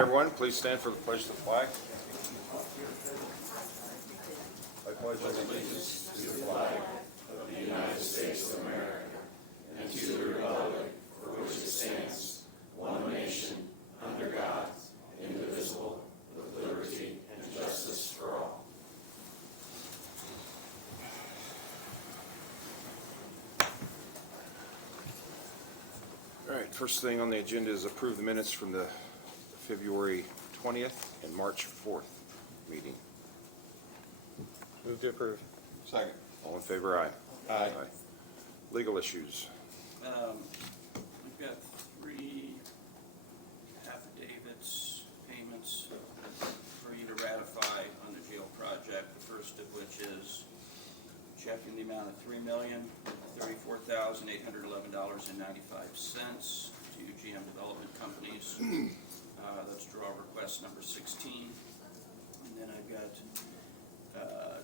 Everyone, please stand for the pledge of the flag. I pledge allegiance to the flag of the United States of America and to the republic for which it stands, one nation, under God, indivisible, with liberty and justice for all. All right, first thing on the agenda is approve the minutes from the February 20th and March 4th meeting. Move to approve. Second. All in favor, aye. Aye. Legal issues. We've got 3 affidavits, payments for you to ratify on the jail project. The first of which is check in the amount of $3,034,811.95 to GM Development Companies. That's draw request number 16. And then I've got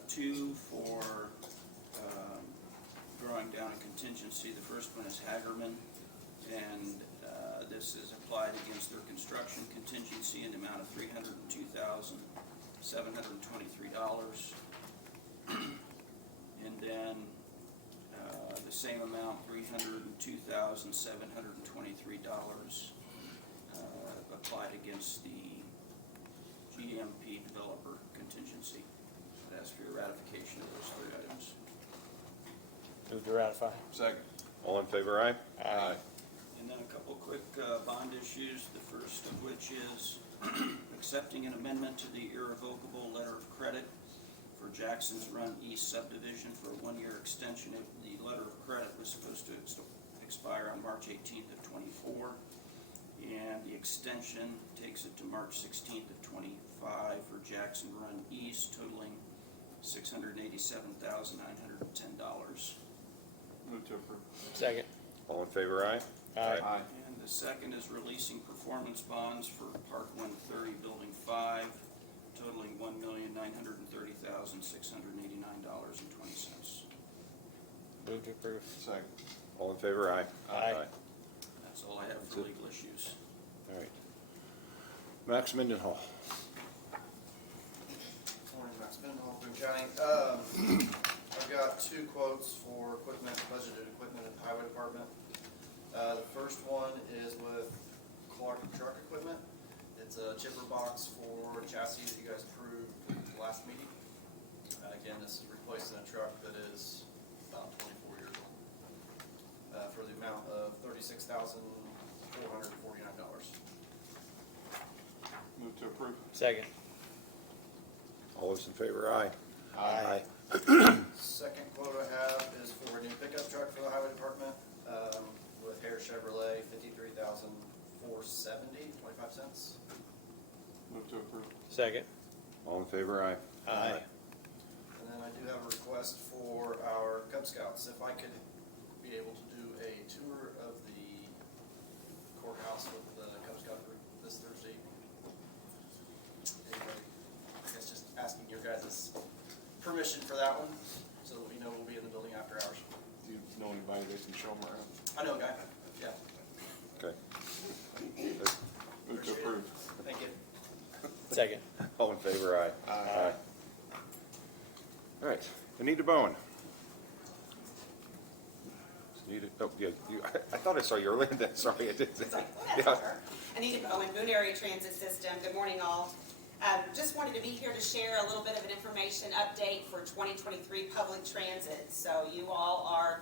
2 for drawing down a contingency. The first one is Hagerman, and this is applied against their construction contingency in the amount of $302,723. And then the same amount, $302,723, applied against the GMP developer contingency. I'd ask for your ratification of those 3 items. Move to ratify. Second. All in favor, aye. Aye. And then a couple quick bond issues, the first of which is accepting an amendment to the irrevocable letter of credit for Jackson's Run East subdivision for a 1-year extension. The letter of credit was supposed to expire on March 18th of 24, and the extension takes it to March 16th of 25 for Jackson Run East, totaling $687,910. Move to approve. Second. All in favor, aye. Aye. And the second is releasing performance bonds for Park 130, Building 5, totaling $1,930,689.20. Move to approve. Second. All in favor, aye. Aye. That's all I have for legal issues. All right. Max Mindenhall. Morning, Max Mendenhall, Boone County. I've got 2 quotes for equipment, budgeted equipment at the Highway Department. The first one is with Clark Truck Equipment. It's a chipper box for chassis that you guys approved last meeting. Again, this is replacing a truck that is about 24 years old. For the amount of $36,449. Move to approve. Second. All those in favor, aye. Aye. Second quote I have is for a new pickup truck for the Highway Department with Harris Chevrolet, $53,470.25. Move to approve. Second. All in favor, aye. Aye. And then I do have a request for our Cub Scouts, if I could be able to do a tour of the courthouse with the Cub Scout group this Thursday. Anyway, I guess just asking your guys' permission for that one, so that we know we'll be in the building after hours. Do you know anybody that can show them around? I know a guy, yeah. Okay. Move to approve. Thank you. Second. All in favor, aye. Aye. All right, Anita Bowen. Anita, oh, yeah, I thought I saw you earlier. Sorry, I didn't. It's like, well, that's Yeah. her. Anita Bowen, Boone Area Transit System. Good morning, all. Just wanted to be here to share a little bit of an information update for 2023 public transit. So you all are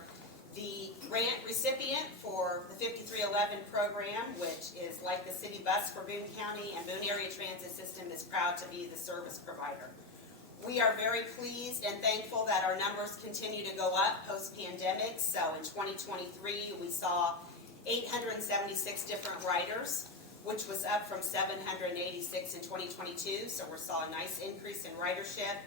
the grant recipient for the 5311 program, which is like the city bus for Boone County, and Boone Area Transit System is proud to be the service provider. We are very pleased and thankful that our numbers continue to go up post-pandemic. So in 2023, we saw 876 different riders, which was up from 786 in 2022. So we saw a nice increase in ridership.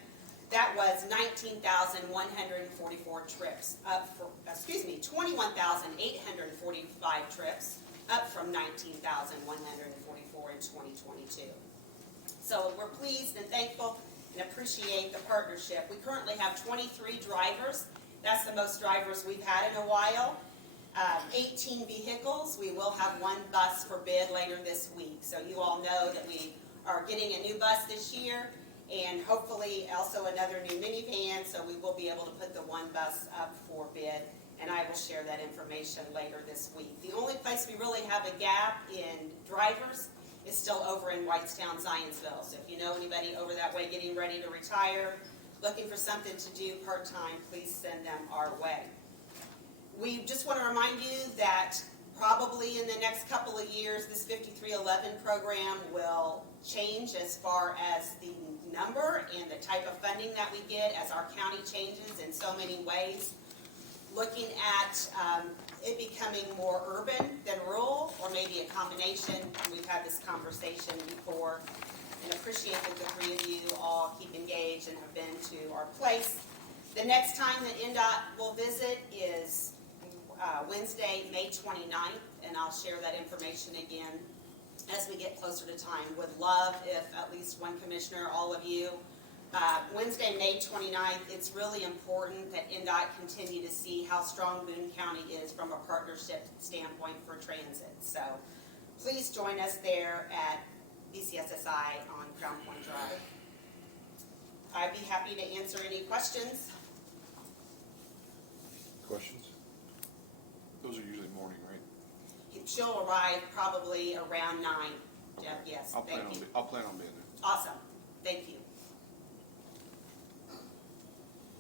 That was 19,144 trips, up for, 21,845 trips, up from 19,144 in 2022. So we're pleased and thankful and appreciate the partnership. We currently have 23 drivers. That's the most drivers we've had in a while. 18 vehicles. We will have one bus for bid later this week. So you all know that we are getting a new bus this year, and hopefully also another new minivan, so we will be able to put the one bus up for bid, and I will share that information later this week. The only place we really have a gap in drivers is still over in Whitestown, Zionsville. So if you know anybody over that way getting ready to retire, looking for something to do part-time, please send them our way. We just want to remind you that probably in the next couple of years, this 5311 program will change as far as the number and the type of funding that we get as our county changes in so many ways. Looking at it becoming more urban than rural, or maybe a combination. We've had this conversation before, and appreciate that the three of you all keep engaged and have been to our place. The next time that NDOT will visit is Wednesday, May 29th, and I'll share that information again as we get closer to time. Would love if at least one commissioner, all of you, Wednesday, May 29th, it's really important that NDOT continue to see how strong Boone County is from a partnership standpoint for transit. So please join us there at BCSSI on Crown Point Drive. I'd be happy to answer any questions. Questions? Those are usually morning, right? She'll arrive probably around 9. Jeff, yes, I'll thank plan you. on being there. Awesome, thank you.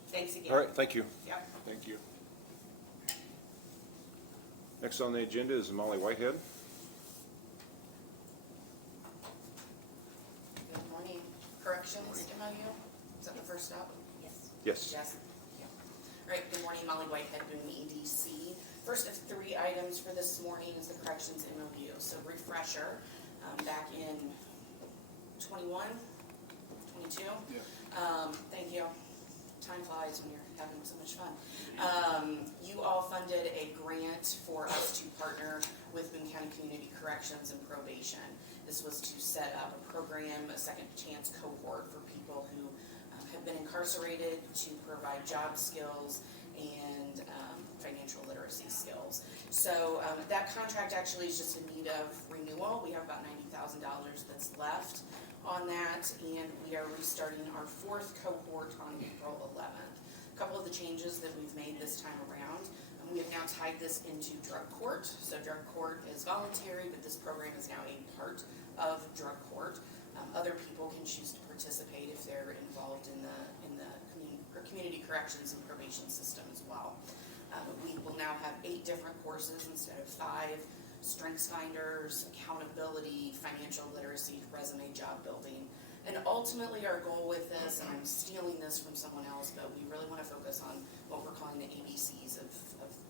Thanks again. All right, thank you. Yep. Thank you. Next on the agenda is Molly Whitehead. Good morning. Corrections MOU, is that the first step? Yes. Yes. Yes. Yeah. All right, good morning, Molly Whitehead, Boone EDC. First of 3 items for this morning is the corrections MOU. So refresher, back in 21, 22. Yeah. Thank you. Time flies when you're having so much fun. You all funded a grant for us to partner with Boone County Community Corrections and Probation. This was to set up a program, a second chance cohort for people who have been incarcerated, to provide job skills and financial literacy skills. So that contract actually is just in need of renewal. We have about $90,000 that's left on that, and we are restarting our 4th cohort on April 11th. A couple of the changes that we've made this time around, we have now tied this into drug court. So drug court is voluntary, but this program is now a part of drug court. Other people can choose to participate if they're involved in the community corrections and probation system as well. We will now have 8 different courses instead of 5. Strengths finders, accountability, financial literacy, resume job building. And ultimately our goal with this, and I'm stealing this from someone else, but we really want to focus on what we're calling the ABCs of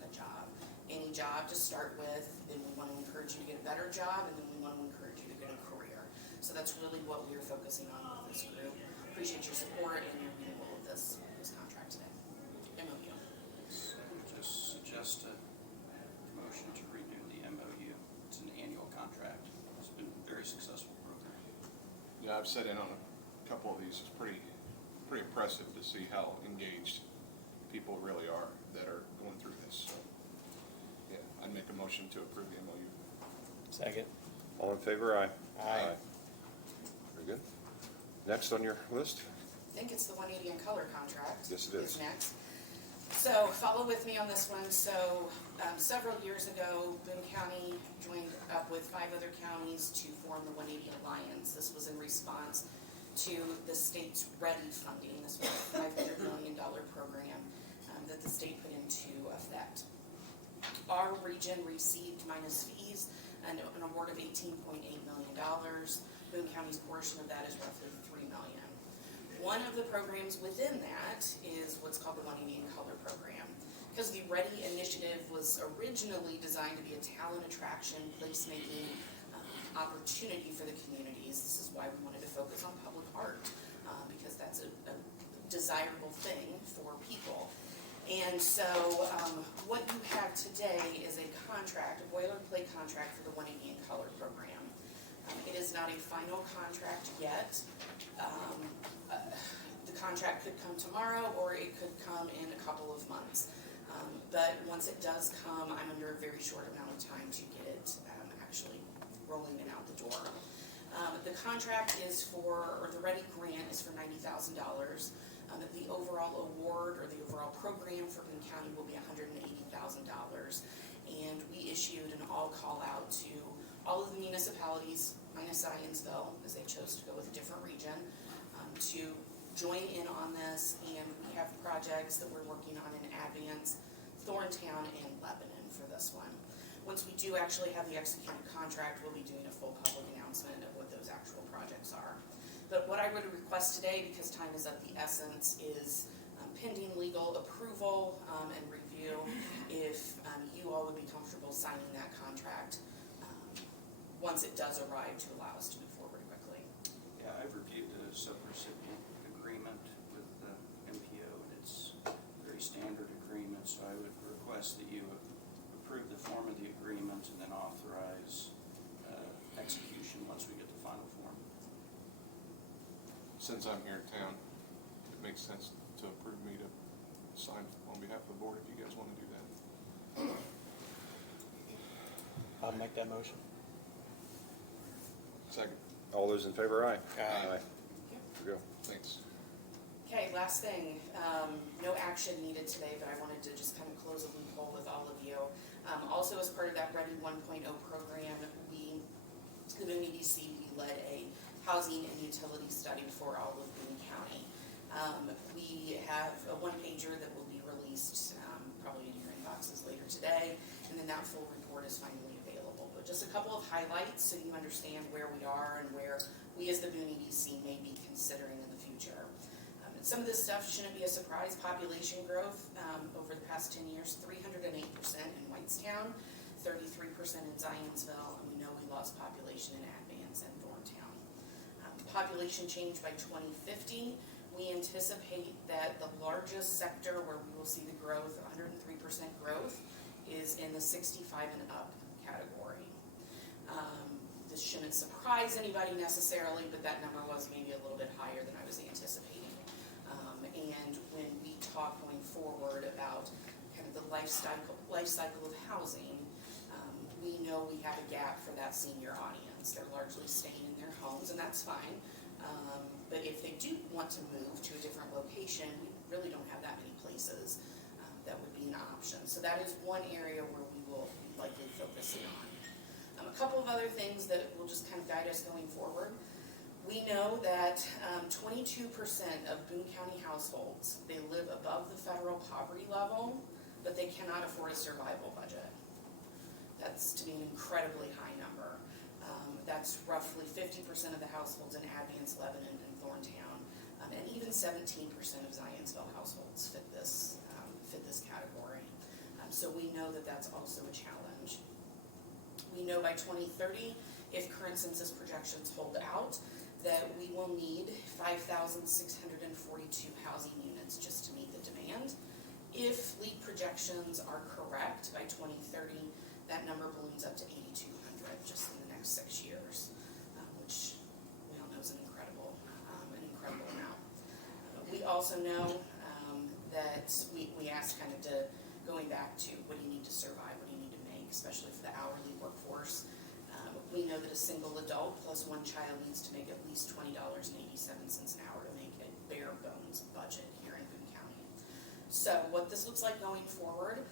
a job. Any job to start with, then we want to encourage you to get a better job, and then we want to encourage you to get a career. So that's really what we're focusing on with this group. Appreciate your support and your renewal of this contract today. MOU. So just suggest a motion to renew the MOU. It's an annual contract. It's been a very successful program. Yeah, I've sat in on a couple of these. It's pretty impressive to see how engaged people really are that are going through this. So, yeah, I'd make a motion to approve the MOU. Second. All in favor? Aye. Aye. Very good. Next on your list? I think it's the 180 in color contract. Yes, it is. Next. So follow with me on this one. So several years ago, Boone County joined up with 5 other counties to form the 180 Alliance. This was in response to the state's READY funding. This was a $500 million program that the state put into effect. Our region received, minus fees, an award of $18.8 million. Boone County's portion of that is roughly $3 million. One of the programs within that is what's called the 180 in Color program. Because the READY initiative was originally designed to be a talent attraction, placemaking opportunity for the communities. This is why we wanted to focus on public art, because that's a desirable thing for people. And so what you have today is a contract, a boilerplate contract for the 180 in Color program. It is not a final contract yet. The contract could come tomorrow, or it could come in a couple of months. But once it does come, I'm under a very short amount of time to get it actually rolling and out the door. The contract is for, or the ready grant is for $90,000. The overall award or the overall program for Boone County will be $180,000. And we issued an all call out to all of the municipalities, minus Zionsville, as they chose to go with a different region, to join in on this. And we have projects that we're working on in Advance, Thorntown, and Lebanon for this one. Once we do actually have the executed contract, we'll be doing a full public announcement of what those actual projects are. But what I would request today, because time is of the essence, is pending legal approval and review, if you all would be comfortable signing that contract once it does arrive, to allow us to move forward quickly. Yeah, I've reviewed the subrecipient agreement with the MPO, and it's a very standard agreement, so I would request that you approve the form of the agreement and then authorize execution once we get the final form. Since I'm here in town, it makes sense to approve me to sign on behalf of the board if you guys want to do that. I'll make that motion. Second. All those in favor, aye. Aye. There we go. Thanks. Okay, last thing, no action needed today, but I wanted to just kind of close a loophole with all of you. Also, as part of that Ready 1.0 program, the Boone EDC, we led a housing and utility study for all of Boone County. We have a one-pager that will be released probably in your inboxes later today, and then that full report is finally available. But just a couple of highlights so you understand where we are and where we as the Boone EDC may be considering in the future. Some of this stuff shouldn't be a surprise. Population growth over the past 10 years, 308% in Whitestown, 33% in Zionsville, and we know we lost population in Advance and Thorntown. Population change by 2050, we anticipate that the largest sector where we will see the growth, 103% growth, is in the 65 and up category. This shouldn't surprise anybody necessarily, but that number was maybe a little bit higher than I was anticipating. And when we talk going forward about kind of the life cycle of housing, we know we have a gap for that senior audience. They're largely staying in their homes, and that's fine. But if they do want to move to a different location, we really don't have that many places that would be an option. So that is one area where we will be likely focusing on. A couple of other things that will just kind of guide us going forward. We know that 22% of Boone County households, they live above the federal poverty level, but they cannot afford a survival budget. That's to be an incredibly high number. That's roughly 50% of the households in Advance, Lebanon, and Thorntown, and even 17% of Zionsville households fit this category. So we know that that's also a challenge. We know by 2030, if current census projections hold out, that we will need 5,642 housing units just to meet the demand. If LEAP projections are correct, by 2030, that number balloons up to 8,200 just in the next 6 years, which we all know is an incredible amount. We also know that we asked kind of going back to what do you need to survive, what do you need to make, especially for the hourly workforce. We know that a single adult plus one child needs to make at least $20.87 an hour to make a bare bones budget here in Boone County. So what this looks like going forward,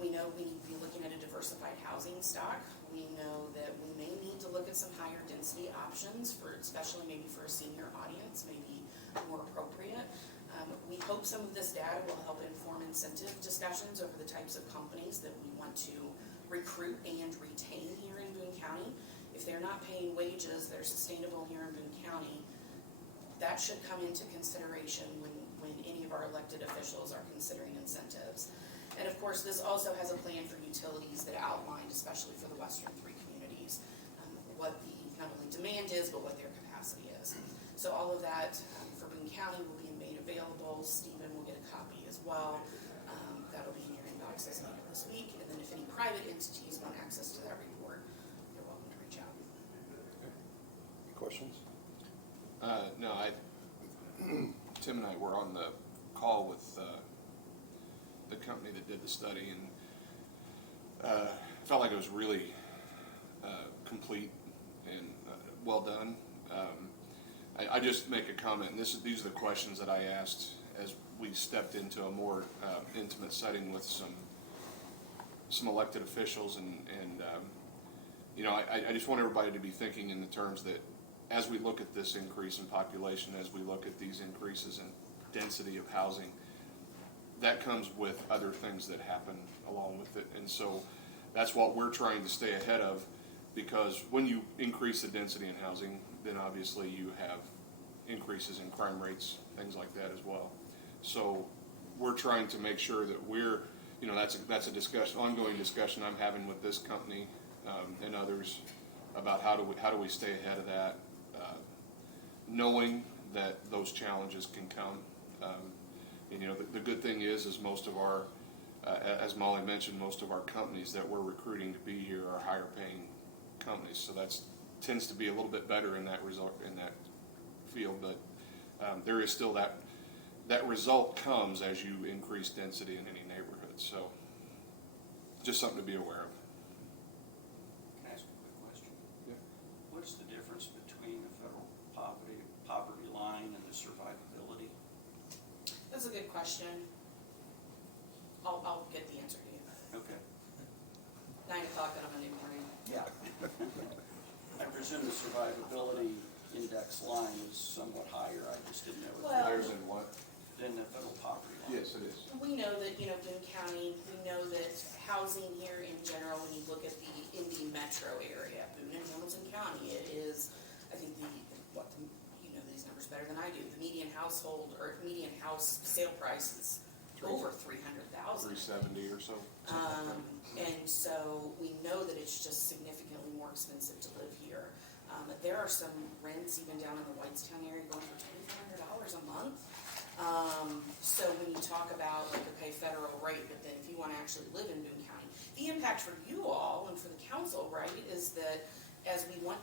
we know we need to be looking at a diversified housing stock. We know that we may need to look at some higher density options for, especially maybe for a senior audience, maybe more appropriate. We hope some of this data will help inform incentive discussions over the types of companies that we want to recruit and retain here in Boone County. If they're not paying wages that are sustainable here in Boone County, that should come into consideration when any of our elected officials are considering incentives. And of course, this also has a plan for utilities that outlined, especially for the Western 3 communities, what the not only demand is, but what their capacity is. So all of that for Boone County will be made available. Stephen will get a copy as well. That'll be in your inbox as later this week. And then if any private entities want access to that report, you're welcome to reach out. Any questions? No, Tim and I were on the call with the company that did the study, and felt like it was really complete and well done. I just make a comment, and these are the questions that I asked as we stepped into a more intimate setting with some elected officials, and I just want everybody to be thinking in the terms that as we look at this increase in population, as we look at these increases in density of housing, that comes with other things that happen along with it. And so that's what we're trying to stay ahead of, because when you increase the density in housing, then obviously you have increases in crime rates, things like that as well. So we're trying to make sure that we're, that's a discussion, ongoing discussion I'm having with this company and others about how do we stay ahead of that, knowing that those challenges can come. The good thing is most of our, as Molly mentioned, most of our companies that we're recruiting to be here are higher paying companies. So that tends to be a little bit better in that result, in that field. But there is still that result comes as you increase density in any neighborhood. So just something to be aware of. Can I ask a quick question? Yeah. What's the difference between the federal poverty line and the survivability? That's a good question. I'll get the answer to you. Okay. 9 o'clock on a Monday morning. Yeah. I presume the survivability index line is somewhat higher. I just didn't know. Well, Higher than what? Than the federal poverty line. Yes, it is. We know that, Boone County, we know that housing here in general, when you look at the Indy metro area, Boone and Hamilton County, it is, I think you know these numbers better than I do, the median household or median house sale price is over $300,000. 370 or so. And so we know that it's just significantly more expensive to live here. There are some rents even down in the Whitestown area going for $2,500 a month. So when you talk about okay, federal rate, but then if you want to actually live in Boone County, the impact for you all and for the council, right, is that as we want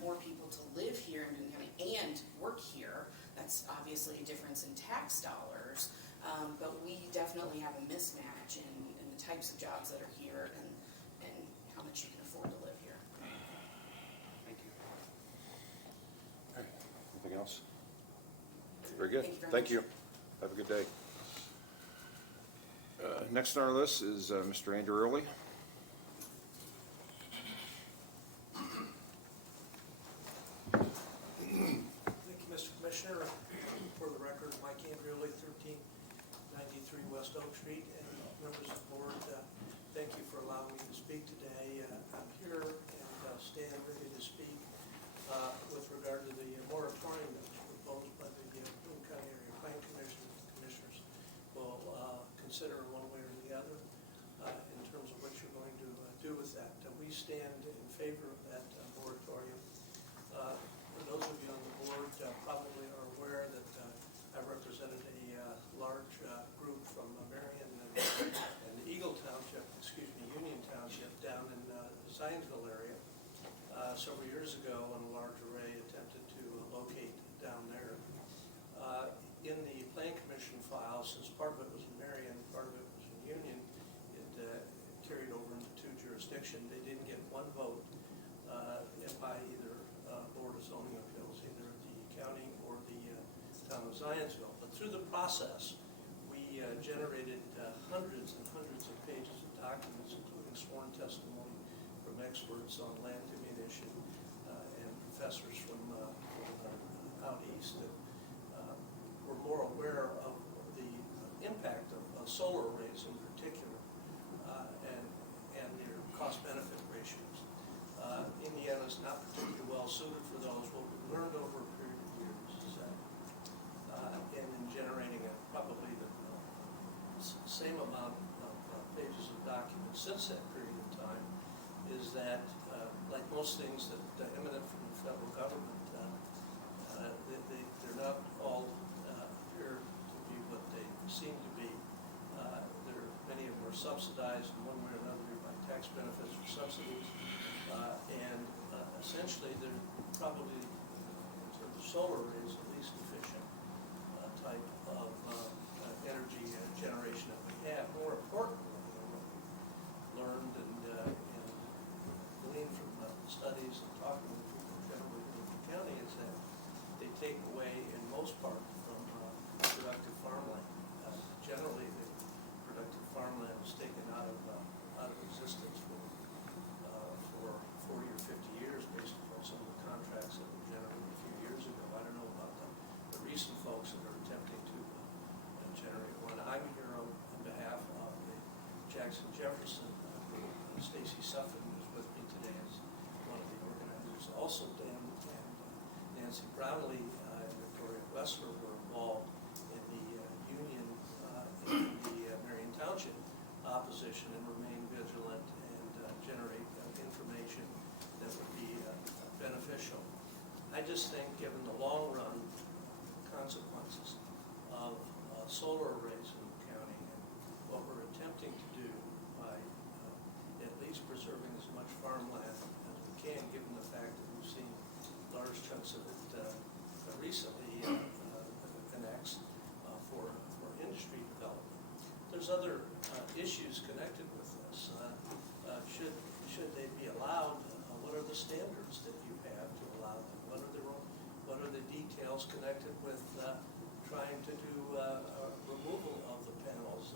more people to live here in Boone County and work here. That's obviously a difference in tax dollars, but we definitely have a mismatch in the types of jobs that are here and how much you can afford to live here. Thank you. Anything else? Very good. Thank you very much. Thank you. Have a good day. Next on our list is Mr. Andrew Early. Thank you, Mr. Commissioner. For the record, Mike Andreoli, 1393 West Oak Street, and members of the board, thank you for allowing me to speak today. I'm here and stand ready to speak with regard to the moratorium that was proposed by the Boone County Area Plan Commission. Commissioners will consider in one way or the other in terms of what you're going to do with that. We stand in favor of that moratorium. For those of you on the board probably are aware that I represented a large group from Marion and Eagle Township, Union Township down in the Zionsville area several years ago when a large array attempted to locate down there. In the Plan Commission file, since part of it was in Marion, part of it was in Union, it carried over into two jurisdictions. They didn't get one vote by either Board of Zoning Appeals, either the county or the town of Zionsville. But through the process, we generated hundreds and hundreds of pages of documents, including sworn testimony from experts on land diminution and professors from out east that were more aware of the impact of solar arrays in particular and their cost-benefit ratios. Indiana is not particularly well suited for those. What we learned over a period of years is that and in generating probably the same amount of pages of documents since that period of time is that, like most things that emanate from the federal government, they're not all appear to be what they seem to be. Many of them are subsidized in one way or another by tax benefits or subsidies, and essentially they're probably, in terms of solar arrays, the least efficient type of energy generation that we have, more importantly, learned and gleaned from the studies and talking with people generally in the county is that they take away, in most part, from productive farmland. Generally, the productive farmland is taken out of existence for 40 or 50 years based upon some of the contracts that were generated a few years ago. I don't know about the recent folks that are attempting to generate one. I'm here on behalf of the Jackson Jefferson group. Stacy Suffin is with me today as one of the organizers. Also, Dan and Nancy Brownlee and Victoria Wessler were involved in the union in the Marion Township opposition and remain vigilant and generate information that would be beneficial. I just think, given the long-run consequences of solar arrays in the county and what we're attempting to do by at least preserving as much farmland as we can, given the fact that we've seen large chunks of it recently annexed for industry development. There's other issues connected with this. Should they be allowed? What are the standards that you have to allow them? What are the details connected with trying to do removal of the panels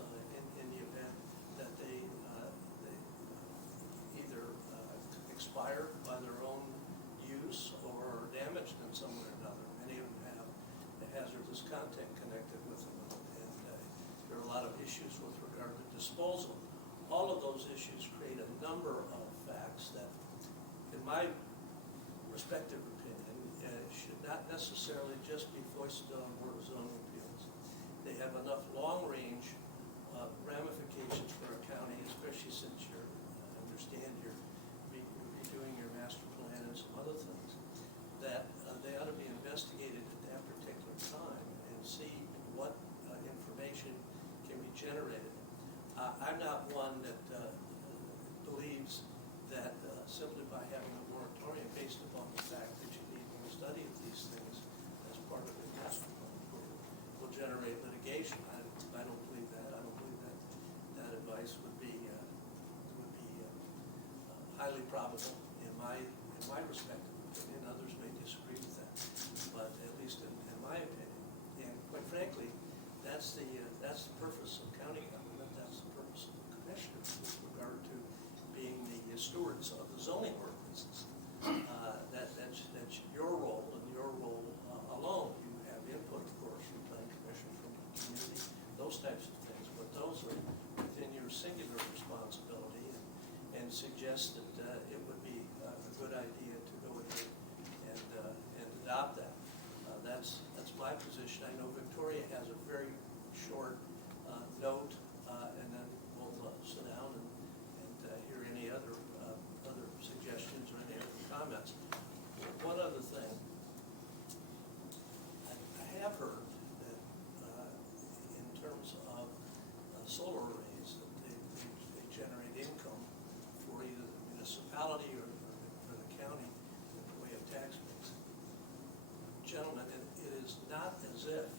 in the event that they either expire by their own use or are damaged in some way or another? Many of them have the hazardous content connected with them, and there are a lot of issues with regard to disposal. All of those issues create a number of facts that, in my respective opinion, should not necessarily just be foisted on Board of Zoning Appeals. They have enough long-range ramifications for a county, especially since you're, I understand you're redoing your master plan and some other things, that they ought to be investigated at that particular time and see what information can be generated. I'm not one that believes that simply by having a moratorium based upon the fact that you need more study of these things as part of the master plan will generate litigation. I don't believe that. I don't believe that advice would be highly probable in my respective opinion. Others may disagree with that, but at least in my opinion, and quite frankly, that's the purpose of county government. That's the purpose of the commissioners with regard to being the stewards of the zoning ordinances. That's your role and your role alone. You have input, of course, from planning commission, from the community, those types of things, but those are within your singular responsibility, and suggest that it would be a good idea to go ahead and adopt that. That's my position. I know Victoria has a very short note, and then we'll sit down and hear any other suggestions or any other comments. One other thing, I have heard that in terms of solar arrays, that they generate income for either the municipality or for the county in the way of tax base. Gentlemen, it is not as if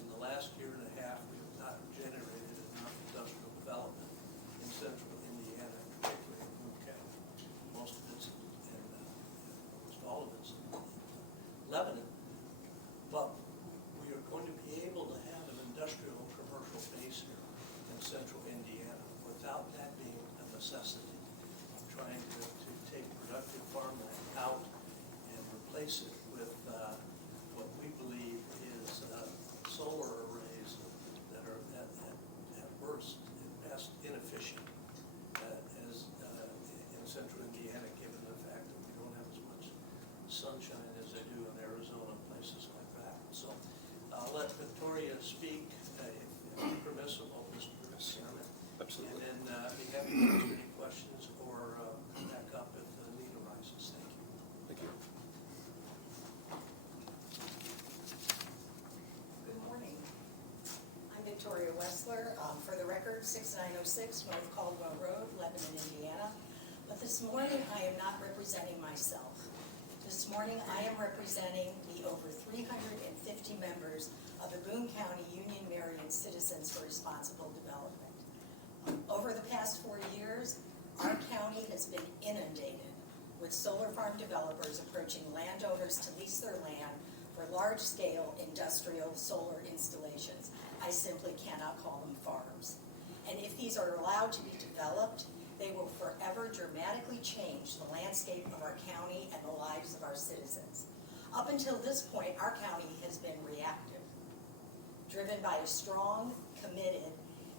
in the last year and a half we have not generated enough industrial development in central Indiana, particularly in Boone County. Most of it's almost all of it's in Lebanon. But we are going to be able to have an industrial and commercial base here in central Indiana without that being a necessity of trying to take productive farmland out and replace it with what we believe is solar arrays that are at worst, at best, inefficient as in central Indiana, given the fact that we don't have as much sunshine as they do in Arizona and places like that. So I'll let Victoria speak, if permissible, Mr. Chairman. Absolutely. And then be happy to answer any questions or come back up if the need arises. Thank you. Thank you. Good morning. I'm Victoria Wessler. For the record, 6906 North Caldwell Road, Lebanon, Indiana. But this morning, I am not representing myself. This morning, I am representing the over 350 members of the Boone County Union Marion Citizens for Responsible Development. Over the past 4 years, our county has been inundated with solar farm developers approaching landowners to lease their land for large-scale industrial solar installations. I simply cannot call them farms. And if these are allowed to be developed, they will forever dramatically change the landscape of our county and the lives of our citizens. Up until this point, our county has been reactive, driven by a strong, committed,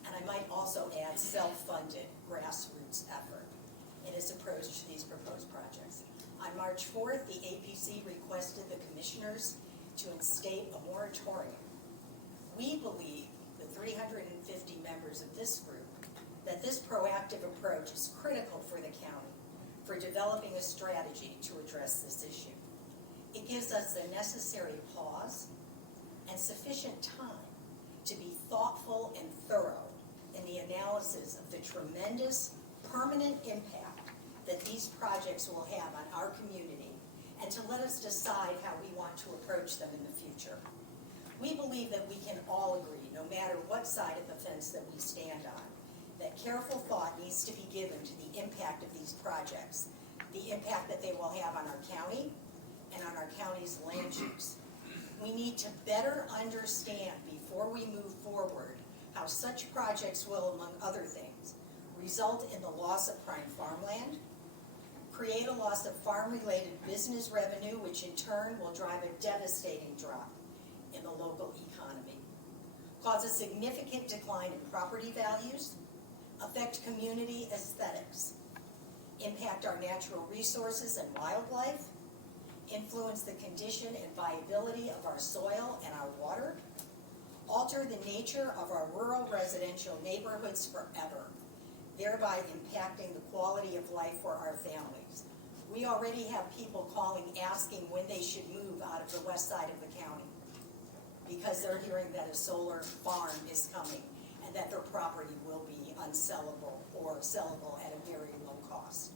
and I might also add self-funded grassroots effort in its approach to these proposed projects. On March 4th, the APC requested the commissioners to instate a moratorium. We believe, the 350 members of this group, that this proactive approach is critical for the county for developing a strategy to address this issue. It gives us the necessary pause and sufficient time to be thoughtful and thorough in the analysis of the tremendous permanent impact that these projects will have on our community, and to let us decide how we want to approach them in the future. We believe that we can all agree, no matter what side of the fence that we stand on, that careful thought needs to be given to the impact of these projects, the impact that they will have on our county and on our county's land use. We need to better understand before we move forward how such projects will, among other things, result in the loss of prime farmland, create a loss of farm-related business revenue, which in turn will drive a devastating drop in the local economy, cause a significant decline in property values, affect community aesthetics, impact our natural resources and wildlife, influence the condition and viability of our soil and our water, alter the nature of our rural residential neighborhoods forever, thereby impacting the quality of life for our families. We already have people calling asking when they should move out of the west side of the county because they're hearing that a solar farm is coming and that their property will be unsellable or sellable at a very low cost.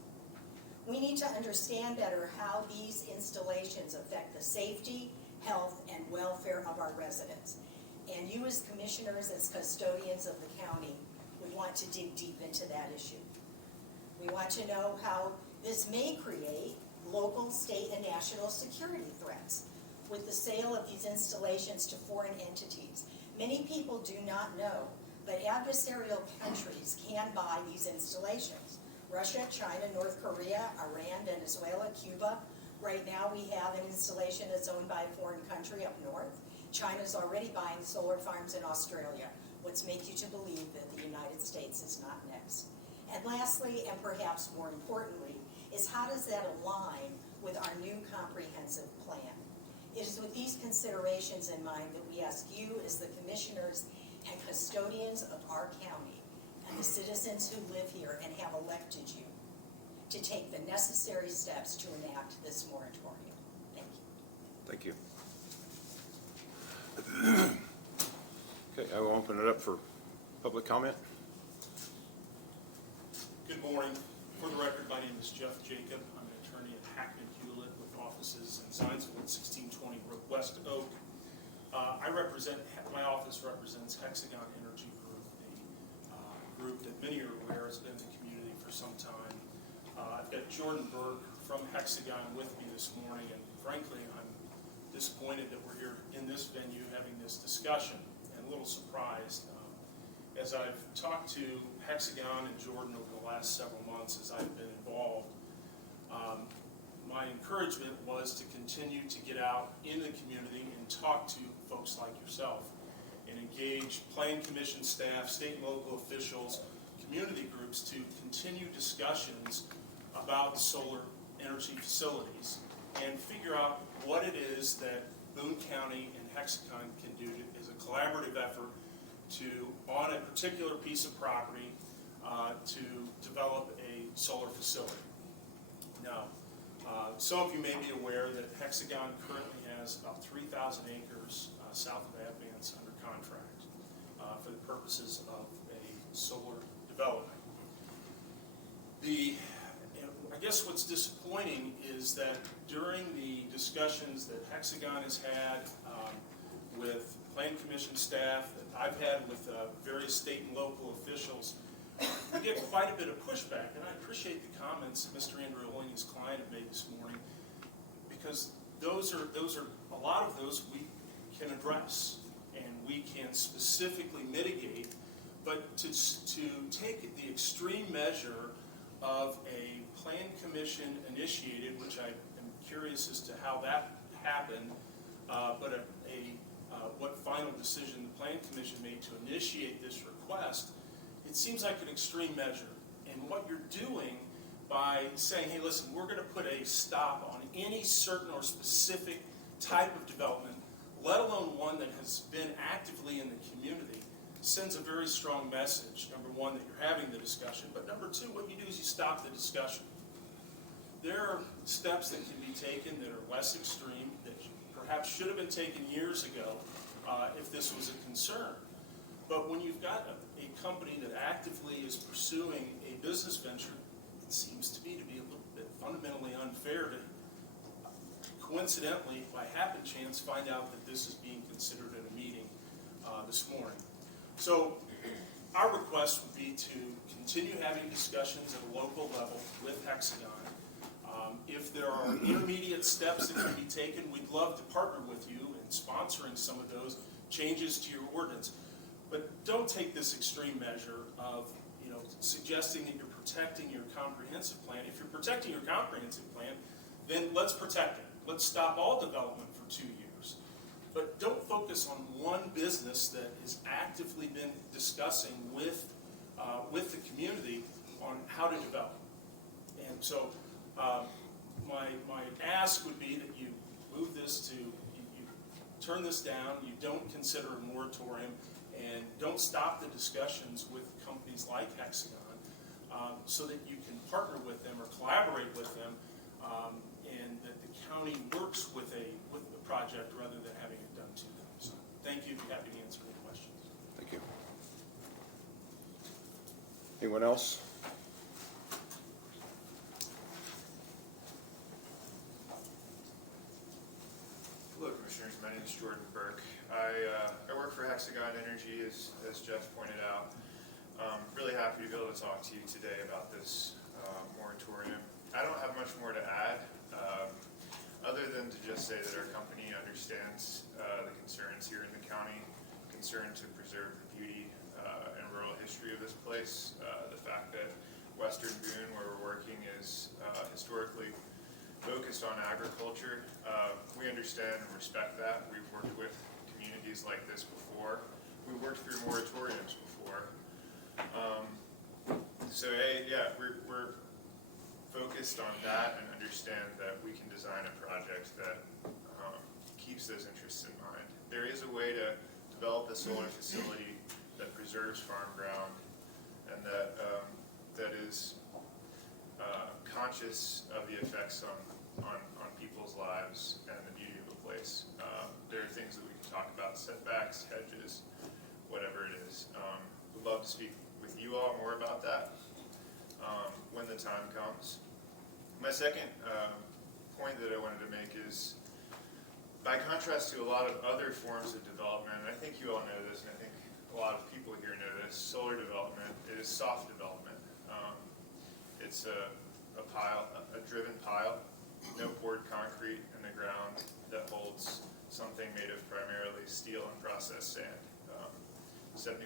We need to understand better how these installations affect the safety, health, and welfare of our residents. And you as commissioners, as custodians of the county, would want to dig deep into that issue. We want to know how this may create local, state, and national security threats with the sale of these installations to foreign entities. Many people do not know, but adversarial countries can buy these installations. Russia, China, North Korea, Iran, Venezuela, Cuba. Right now we have an installation that's owned by a foreign country up north. China's already buying solar farms in Australia. What's make you to believe that the United States is not next? And lastly, and perhaps more importantly, is how does that align with our new comprehensive plan? It is with these considerations in mind that we ask you as the commissioners and custodians of our county and the citizens who live here and have elected you to take the necessary steps to enact this moratorium. Thank you. Thank you. Okay, I will open it up for public comment. Good morning. For the record, my name is Jeff Jacob. I'm an attorney at Hackman Hewlett with offices in Zionsville at 1620 West Oak. My office represents Hexagon Energy Group, a group that many are aware has been in the community for some time. I've got Jordan Burke from Hexagon with me this morning, and frankly, I'm disappointed that we're here in this venue having this discussion, and a little surprised. As I've talked to Hexagon and Jordan over the last several months as I've been involved, my encouragement was to continue to get out in the community and talk to folks like yourself and engage Plan Commission staff, state and local officials, community groups to continue discussions about solar energy facilities and figure out what it is that Boone County and Hexagon can do as a collaborative effort to, on a particular piece of property, to develop a solar facility. Now, some of you may be aware that Hexagon currently has about 3,000 acres south of Advance under contract for the purposes of a solar development. I guess what's disappointing is that during the discussions that Hexagon has had with Plan Commission staff, that I've had with various state and local officials, we get quite a bit of pushback, and I appreciate the comments that Mr. Andrew Oling and his client have made this morning, because those are a lot of those we can address and we can specifically mitigate. But to take the extreme measure of a plan commission initiated, which I am curious as to how that happened, but what final decision the plan commission made to initiate this request, it seems like an extreme measure. And what you're doing by saying, hey, listen, we're going to put a stop on any certain or specific type of development, let alone one that has been actively in the community, sends a very strong message. Number one, that you're having the discussion, but number two, what you do is you stop the discussion. There are steps that can be taken that are less extreme, that perhaps should have been taken years ago if this was a concern. But when you've got a company that actively is pursuing a business venture, it seems to be a little bit fundamentally unfair to coincidentally, by happen chance, find out that this is being considered at a meeting this morning. So our request would be to continue having discussions at a local level with Hexagon. If there are intermediate steps that can be taken, we'd love to partner with you in sponsoring some of those changes to your ordinance. But don't take this extreme measure of, suggesting that you're protecting your comprehensive plan. If you're protecting your comprehensive plan, then let's protect it. Let's stop all development for 2 years. But don't focus on one business that has actively been discussing with the community on how to develop. And so my ask would be that you move this to, you turn this down, you don't consider a moratorium, and don't stop the discussions with companies like Hexagon, so that you can partner with them or collaborate with them, and that the county works with the project rather than having it done to them. So thank you. Be happy to answer any questions. Thank you. Anyone else? Hello, Commissioners. My name is Jordan Burke. I work for Hexagon Energy, as Jeff pointed out. Really happy to be able to talk to you today about this moratorium. I don't have much more to add, other than to just say that our company understands the concerns here in the county, concern to preserve the beauty and rural history of this place. The fact that Western Boone, where we're working, is historically focused on agriculture. We understand and respect that. We've worked with communities like this before. We've worked through moratoriums before. We're focused on that and understand that we can design a project that keeps those interests in mind. There is a way to develop a solar facility that preserves farm ground and that is conscious of the effects on people's lives and the beauty of the place. There are things that we can talk about, setbacks, hedges, whatever it is. We'd love to speak with you all more about that when the time comes. My second point that I wanted to make is, by contrast to a lot of other forms of development, and I think you all know this, and I think a lot of people here know this, solar development is soft development. It's a driven pile, no poured concrete in the ground that holds something made of primarily steel and processed sand. 75%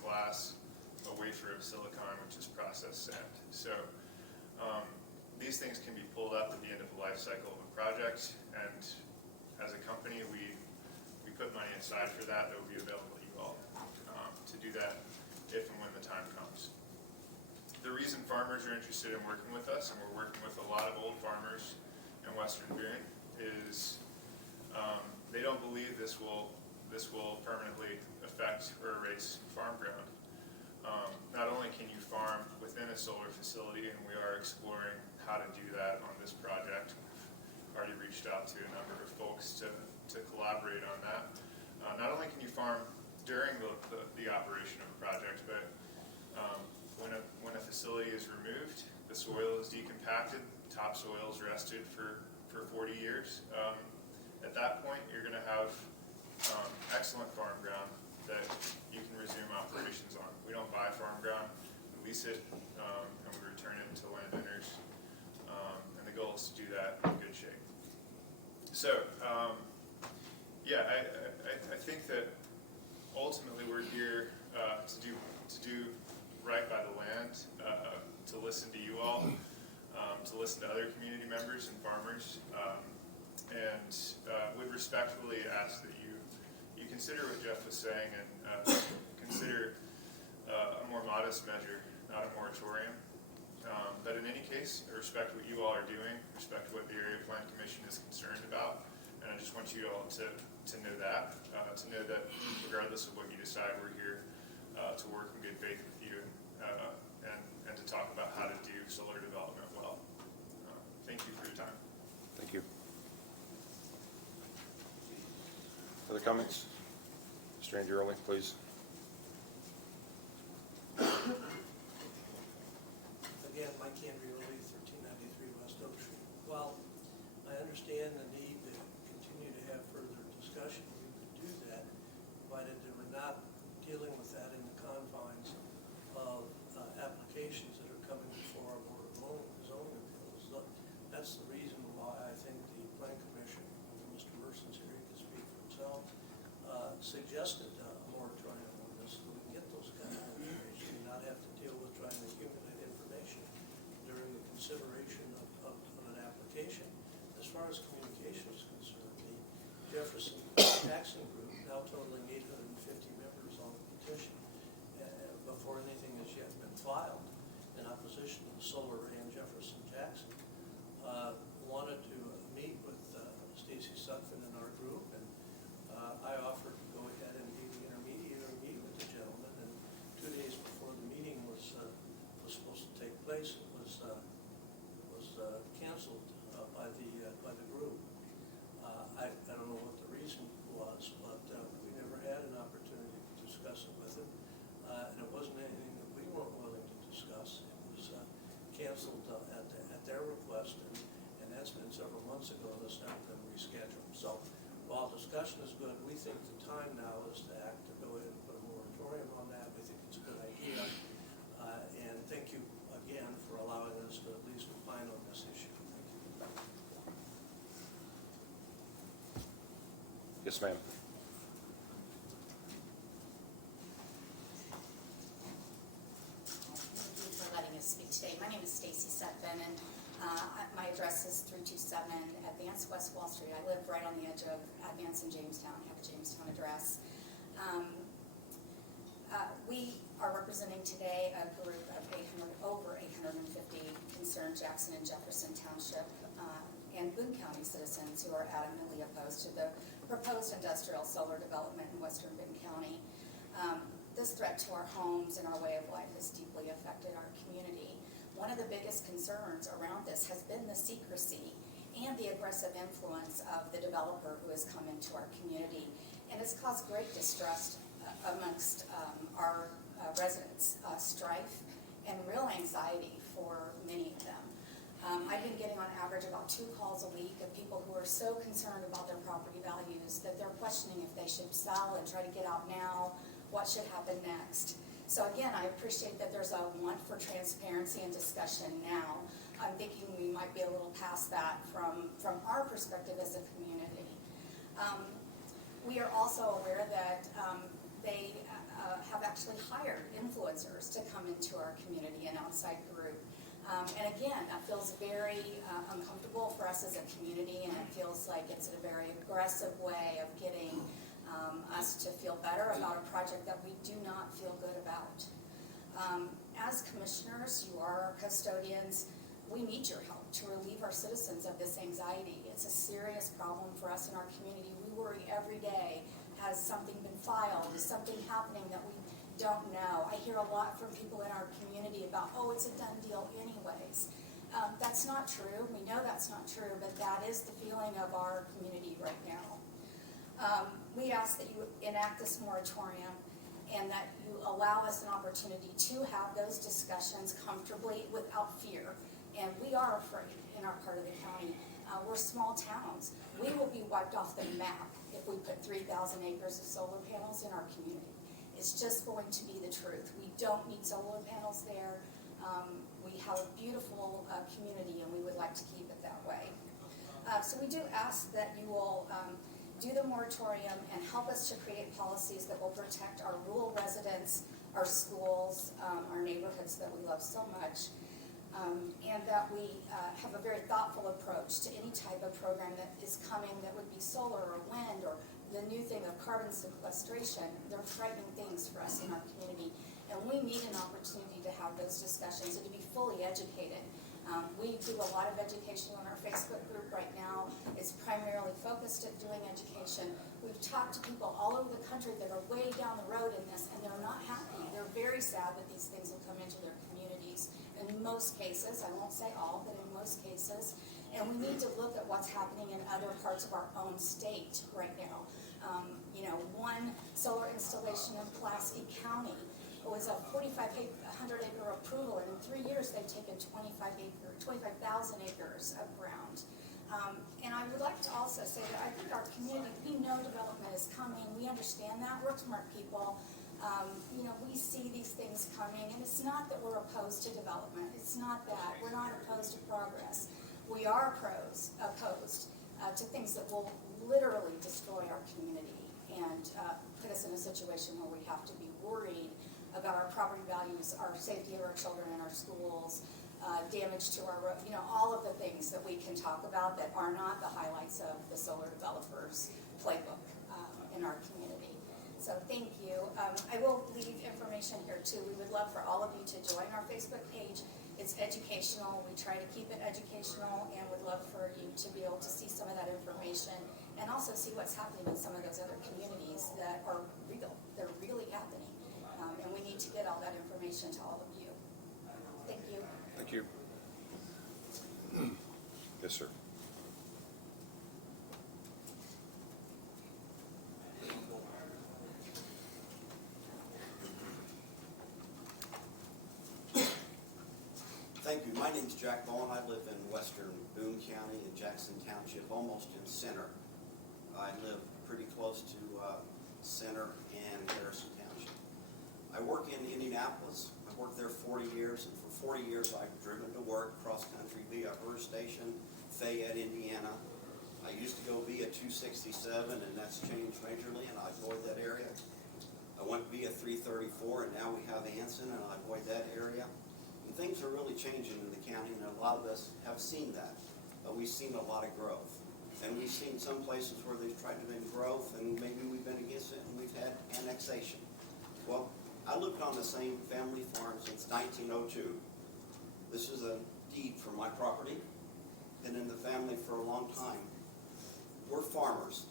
glass, a wafer of silicon, which is processed sand. So these things can be pulled up at the end of the life cycle of a project, and as a company, we put money aside for that will be available to you all to do that if and when the time comes. The reason farmers are interested in working with us, and we're working with a lot of old farmers in Western Boone, is they don't believe this will permanently affect or erase farm ground. Not only can you farm within a solar facility, and we are exploring how to do that on this project. We've already reached out to a number of folks to collaborate on that. Not only can you farm during the operation of a project, but when a facility is removed, the soil is decompacted, topsoil is rested for 40 years. At that point, you're going to have excellent farm ground that you can resume operations on. We don't buy farm ground, we lease it, and we return it to landowners. And the goal is to do that in good shape. So, yeah, I think that ultimately we're here to do right by the land, to listen to you all, to listen to other community members and farmers, and would respectfully ask that you consider what Jeff was saying and consider a more modest measure, not a moratorium. But in any case, I respect what you all are doing, respect what the Area Plan Commission is concerned about, and I just want you all to know that, regardless of what you decide, we're here to work in good faith with you and to talk about how to do solar development well. Thank you for your time. Thank you. Other comments? Mr. Andreoli, please. Again, Mike Andreoli, 1393 West Oak Street. While I understand the need to continue to have further discussion, we could do that, provided that we're not dealing with that in the confines of applications that are coming before our Board of Zoning Appeals. That's the reason why I think the Plan Commission, Mr. Merson's here, he can speak for himself, suggested a moratorium on this, so we can get those kind of information and not have to deal with trying to accumulate information during the consideration of an application. As far as communication is concerned, the Jefferson Jackson Group, now totaling 850 members on the petition, before anything has yet been filed in opposition to the solar and Jefferson Jackson, wanted to meet with Stacy Sutphin in our group, and I offered to go ahead and be the intermediary and meet with the gentleman, and 2 days before the meeting was supposed to take place, it was canceled by the group. I don't know what the reason was, but we never had an opportunity to discuss it with him, and it wasn't anything that we weren't willing to discuss. It was canceled at their request, and that's been several months ago, and it's not been rescheduled. So while discussion is good, we think the time now is to act, to go ahead and put a moratorium on that. We think it's a good idea, and thank you again for allowing us to at least opine on this issue. Thank you. Yes, ma'am. Thank you for letting us speak today. My name is Stacy Sutphin, and my address is 327 Advance West Wall Street. I live right on the edge of Advance and Jamestown. I have a Jamestown address. We are representing today a group of over 850 concerned Jackson and Jefferson Township and Boone County citizens who are adamantly opposed to the proposed industrial solar development in western Boone County. This threat to our homes and our way of life has deeply affected our community. One of the biggest concerns around this has been the secrecy and the aggressive influence of the developer who has come into our community, and it's caused great distrust amongst our residents, strife and real anxiety for many of them. I've been getting on average about 2 calls a week of people who are so concerned about their property values that they're questioning if they should sell and try to get out now, what should happen next. So again, I appreciate that there's a want for transparency and discussion now. I'm thinking we might be a little past that from our perspective as a community. We are also aware that they have actually hired influencers to come into our community, an outside group. And again, that feels very uncomfortable for us as a community, and it feels like it's a very aggressive way of getting us to feel better about a project that we do not feel good about. As commissioners, you are our custodians. We need your help to relieve our citizens of this anxiety. It's a serious problem for us in our community. We worry every day, has something been filed? Is something happening that we don't know? I hear a lot from people in our community about, oh, it's a done deal anyways. That's not true. We know that's not true, but that is the feeling of our community right now. We ask that you enact this moratorium and that you allow us an opportunity to have those discussions comfortably without fear. And we are afraid in our part of the county. We're small towns. We will be wiped off the map if we put 3,000 acres of solar panels in our community. It's just going to be the truth. We don't need solar panels there. We have a beautiful community, and we would like to keep it that way. So we do ask that you will do the moratorium and help us to create policies that will protect our rural residents, our schools, our neighborhoods that we love so much, and that we have a very thoughtful approach to any type of program that is coming that would be solar or wind or the new thing of carbon sequestration. They're frightening things for us in our community, and we need an opportunity to have those discussions and to be fully educated. We do a lot of education on our Facebook group right now. It's primarily focused at doing education. We've talked to people all over the country that are way down the road in this, and they're not happy. They're very sad that these things will come into their communities. In most cases, I won't say all, but in most cases. And we need to look at what's happening in other parts of our own state right now. One solar installation in Pulaski County was a 4,500 acre approval, and in 3 years they've taken 25,000 acres of ground. And I would like to also say that I think our community, we know development is coming. We understand that. We're smart people. We see these things coming, and it's not that we're opposed to development. It's not that. We're not opposed to progress. We are opposed to things that will literally destroy our community and put us in a situation where we have to be worried about our property values, our safety of our children in our schools, damage to our road, all of the things that we can talk about that are not the highlights of the solar developers playbook in our community. So thank you. I will leave information here too. We would love for all of you to join our Facebook page. It's educational. We try to keep it educational, and would love for you to be able to see some of that information and also see what's happening in some of those other communities that are real. They're really happening. And we need to get all that information to all of you. Thank you. Thank you. Yes, sir. Thank you. My name's Jack Bowen. I live in western Boone County in Jackson Township, almost in center. I live pretty close to Center and Harrison Township. I work in Indianapolis. I've worked there 40 years, and for 40 years I've driven to work cross-country via Her Station, Fayette, Indiana. I used to go via 267, and that's changed majorly, and I avoid that area. I went via 334, and now we have Anson, and I avoid that area. And things are really changing in the county, and a lot of us have seen that. We've seen a lot of growth. And we've seen some places where they've tried to bring growth, and maybe we've been against it, and we've had annexation. Well, I lived on the same family farm since 1902. This is a deed for my property. Been in the family for a long time. We're farmers.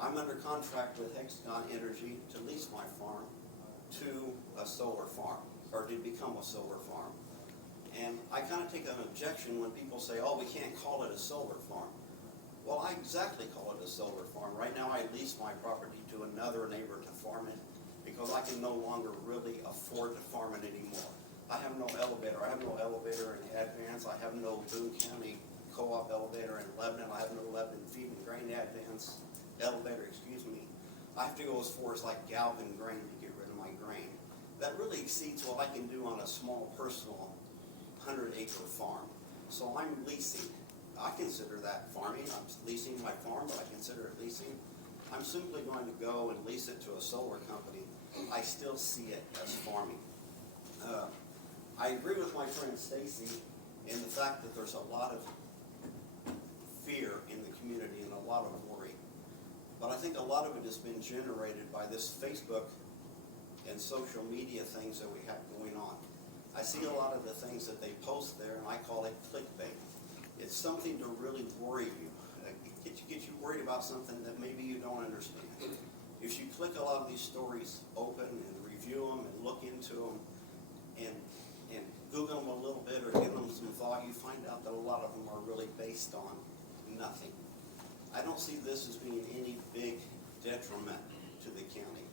I'm under contract with Hexagon Energy to lease my farm to a solar farm, or to become a solar farm. And I kind of take an objection when people say, oh, we can't call it a solar farm. Well, I exactly call it a solar farm. Right now I lease my property to another neighbor to farm it because I can no longer really afford to farm it anymore. I have no elevator. I have no elevator in Advance. I have no Boone County co-op elevator in Lebanon. I have no Lebanon Feed and Grain Advance elevator, excuse me. I have to go as far as like Galvin Grain to get rid of my grain. That really exceeds what I can do on a small personal 100-acre farm. So I'm leasing. I consider that farming. I'm leasing my farm, but I consider it leasing. I'm simply going to go and lease it to a solar company. I still see it as farming. I agree with my friend Stacy in the fact that there's a lot of fear in the community and a lot of worry. But I think a lot of it has been generated by this Facebook and social media things that we have going on. I see a lot of the things that they post there, and I call it clickbait. It's something to really worry you, get you worried about something that maybe you don't understand. If you click a lot of these stories open and review them and look into them and Google them a little bit or give them some thought, you find out that a lot of them are really based on nothing. I don't see this as being any big detriment to the county.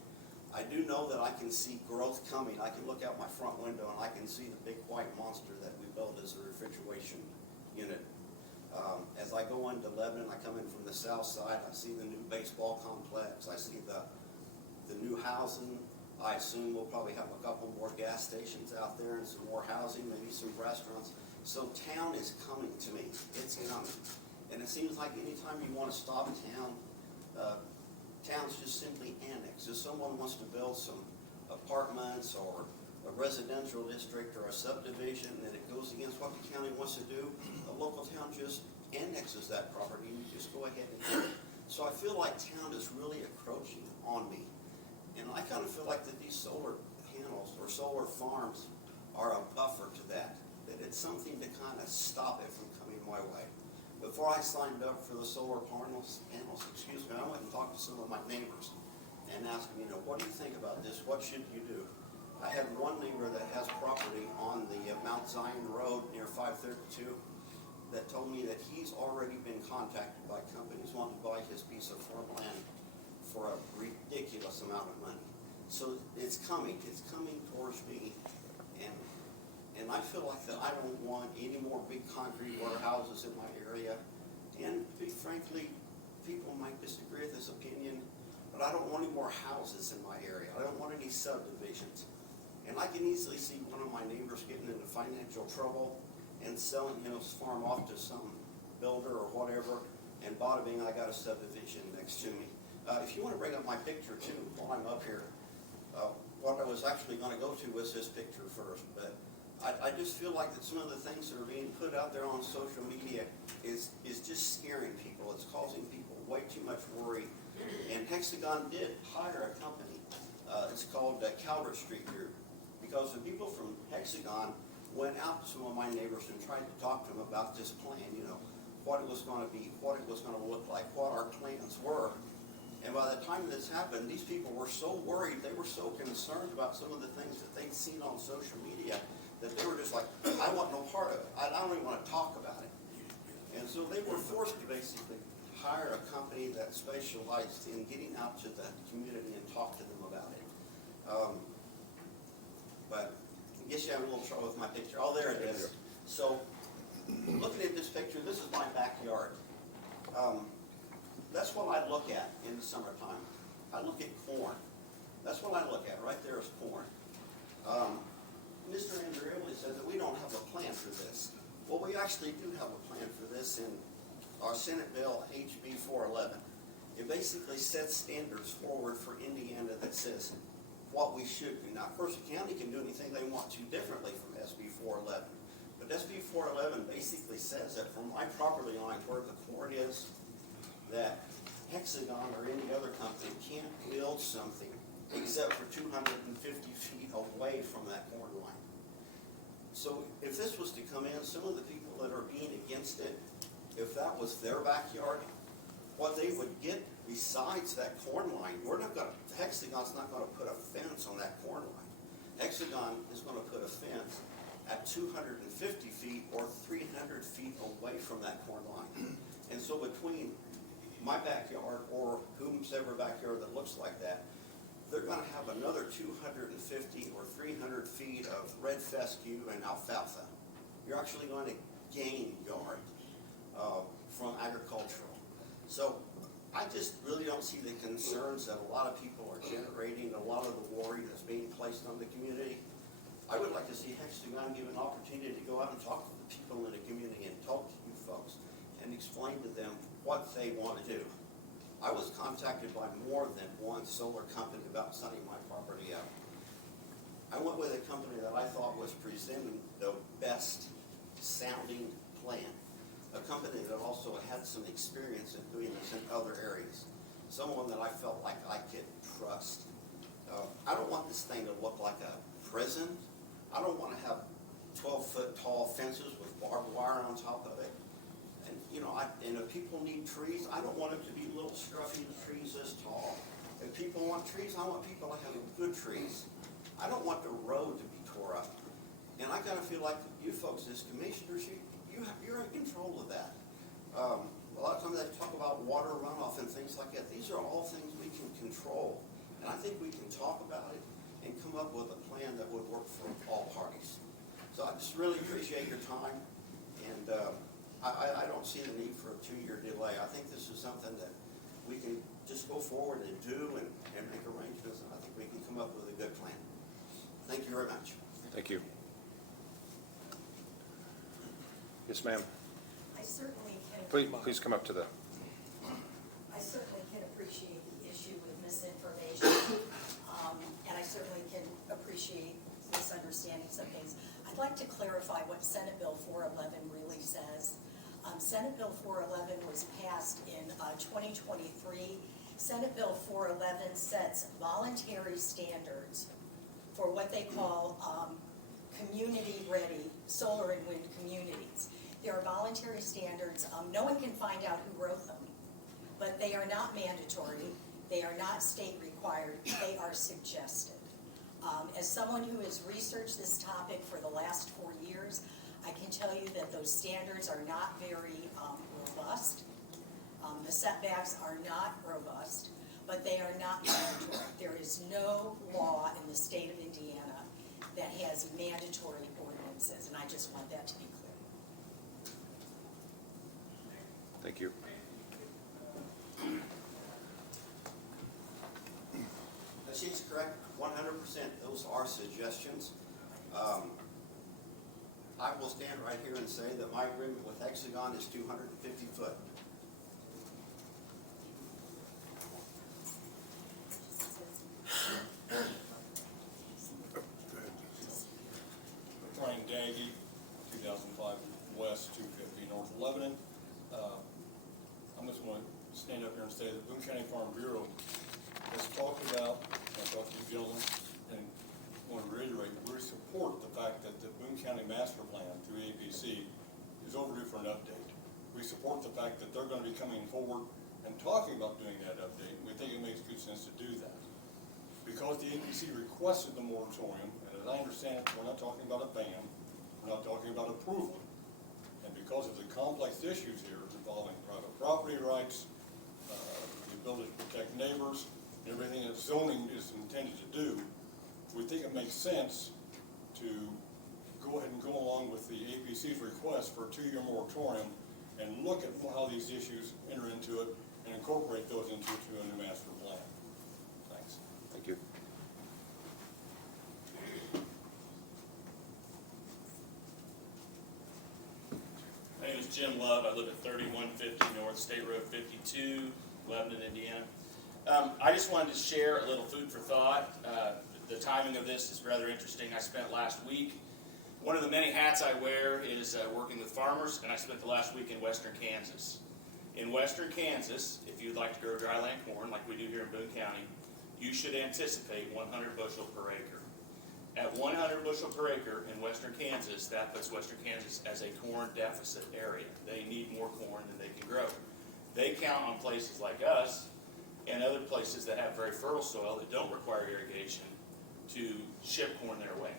I do know that I can see growth coming. I can look out my front window and I can see the big white monster that we built as a refrigeration unit. As I go into Lebanon, I come in from the south side, I see the new baseball complex, I see the the new housing, I assume we'll probably have a couple more gas stations out there and some more housing, maybe some restaurants. So town is coming to me. It's coming. And it seems like anytime you want to stop town, town's just simply annexed. If someone wants to build some apartments or a residential district or a subdivision and it goes against what the county wants to do, the local town just annexes that property and you just go ahead and do it. So I feel like town is really encroaching on me. And I kind of feel like that these solar panels or solar farms are a buffer to that it's something to kind of stop it from coming my way. Before I signed up for the solar panels, I went and talked to some of my neighbors and asked them, what do you think about this? What should you do? I have one neighbor that has property on the Mount Zion Road near 532 that told me that he's already been contacted by companies wanting to buy his piece of farmland for a ridiculous amount of money. So it's coming towards me, and I feel like that I don't want any more big concrete warehouses in my area. And to be frankly, people might disagree with this opinion, but I don't want any more houses in my area. I don't want any subdivisions. And I can easily see one of my neighbors getting into financial trouble and selling his farm off to some builder or whatever, and bada bing, I got a subdivision next to me. If you want to bring up my picture too, while I'm up here, what I was actually going to go to was this picture first, but I just feel like that some of the things that are being put out there on social media is just scaring people. It's causing people way too much worry. And Hexagon did hire a company. It's called Calvert Street Group, because the people from Hexagon went out to some of my neighbors and tried to talk to them about this plan, what it was going to be, what it was going to look like, what our plans were. And by the time this happened, these people were so worried, they were so concerned about some of the things that they'd seen on social media that they were just like, I want no part of it. I don't even want to talk about it. And so they were forced to basically hire a company that specialized in getting out to the community and talk to them about it. But I guess you have a little trouble with my picture. Oh, there it is. So looking at this picture, this is my backyard. That's what I look at in the summertime. I look at corn. That's what I look at. Right there is corn. Mr. Andreoli said that we don't have a plan for this. Well, we actually do have a plan for this in our Senate Bill HB 411. It basically sets standards forward for Indiana that says what we should do. Now, of course, the county can do anything they want to differently from SB 411. But SB 411 basically says that from my property line where the corn is, that Hexagon or any other company can't build something except for 250 feet away from that corn line. So if this was to come in, some of the people that are being against it, if that was their backyard, what they would get besides that corn line, Hexagon's not going to put a fence on that corn line. Hexagon is going to put a fence at 250 feet or 300 feet away from that corn line. And so between my backyard or whomsoever backyard that looks like that, they're going to have another 250 or 300 feet of red fescue and alfalfa. You're actually going to gain yard from agricultural. So I just really don't see the concerns that a lot of people are generating, a lot of the worry that's being placed on the community. I would like to see Hexagon give an opportunity to go out and talk to the people in the community and talk to you folks and explain to them what they want to do. I was contacted by more than one solar company about signing my property out. I went with a company that I thought was presenting the best sounding plan. A company that also had some experience in doing this in other areas. Someone that I felt like I could trust. I don't want this thing to look like a prison. I don't want to have 12-foot tall fences with barbed wire on top of it. And if people need trees, I don't want them to be little scruffy trees this tall. If people want trees, I want people to have good trees. I don't want the road to be tore up. And I kind of feel like you folks as commissioners, you're in control of that. A lot of times they talk about water runoff and things like that. These are all things we can control. And I think we can talk about it and come up with a plan that would work for all parties. So I just really appreciate your time. And I don't see the need for a 2-year delay. I think this is something that we can just go go forward and do and make arrangements, and I think we can come up with a good plan. Thank you very much. Thank you. Yes, ma'am. I certainly can. Please come up to the, I certainly can appreciate the issue with misinformation, and I certainly can appreciate misunderstanding some things. I'd like to clarify what Senate Bill 411 really says. Senate Bill 411 was passed in 2023. Senate Bill 411 sets voluntary standards for what they call community-ready solar and wind communities. There are voluntary standards. No one can find out who wrote them, but they are not mandatory. They are not state required. They are suggested. As someone who has researched this topic for the last 4 years, I can tell you that those standards are not very robust. The setbacks are not robust, but they are not mandatory. There is no law in the state of Indiana that has mandatory ordinances, and I just want that to be clear. thank you. She's correct, 100%. Those are suggestions. I will stand right here and say that my agreement with Hexagon is 250 foot. McLean Daggy, 2005 West 250 North Lebanon. I'm just going to stand up here and say that Boone County Farm Bureau has talked about, I talked to you gentlemen, and want to reiterate, we support the fact that the Boone County Master Plan through ABC is overdue for an update. We support the fact that they're going to be coming forward and talking about doing that update. We think it makes good sense to do that. Because the ABC requested the moratorium, and as I understand it, we're not talking about a ban, we're not talking about approval. And because of the complex issues here involving private property rights, the ability to protect neighbors, and everything that zoning is intended to do, we think it makes sense to go ahead and go along with the APC's request for a 2-year moratorium and look at how these issues enter into it and incorporate those into a new master plan. Thanks. Thank you. My name is Jim Love. I live at 3150 North State Road 52, Lebanon, Indiana. I just wanted to share a little food for thought. The timing of this is rather interesting. I spent last week, one of the many hats I wear is working with farmers, and I spent the last week in western Kansas. In western Kansas, if you'd like to grow dryland corn like we do here in Boone County, you should anticipate 100 bushel per acre. At 100 bushel per acre in western Kansas, that puts western Kansas as a corn deficit area. They need more corn than they can grow. They count on places like us and other places that have very fertile soil that don't require irrigation to ship corn their way.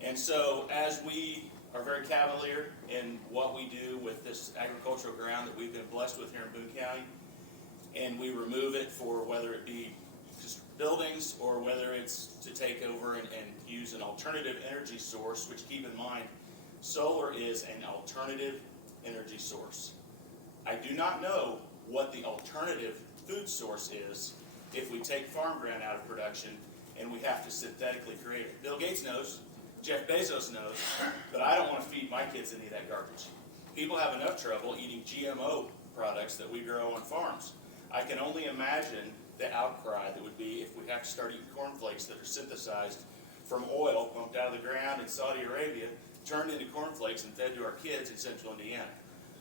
And so as we are very cavalier in what we do with this agricultural ground that we've been blessed with here in Boone County, and we remove it for whether it be just buildings or whether it's to take over and use an alternative energy source, which keep in mind, solar is an alternative energy source. I do not know what the alternative food source is if we take farm ground out of production and we have to synthetically create it. Bill Gates knows, Jeff Bezos knows, but I don't want to feed my kids any of that garbage. People have enough trouble eating GMO products that we grow on farms. I can only imagine the outcry that would be if we have to start eating cornflakes that are synthesized from oil pumped out of the ground in Saudi Arabia, turned into cornflakes and fed to our kids in central Indiana.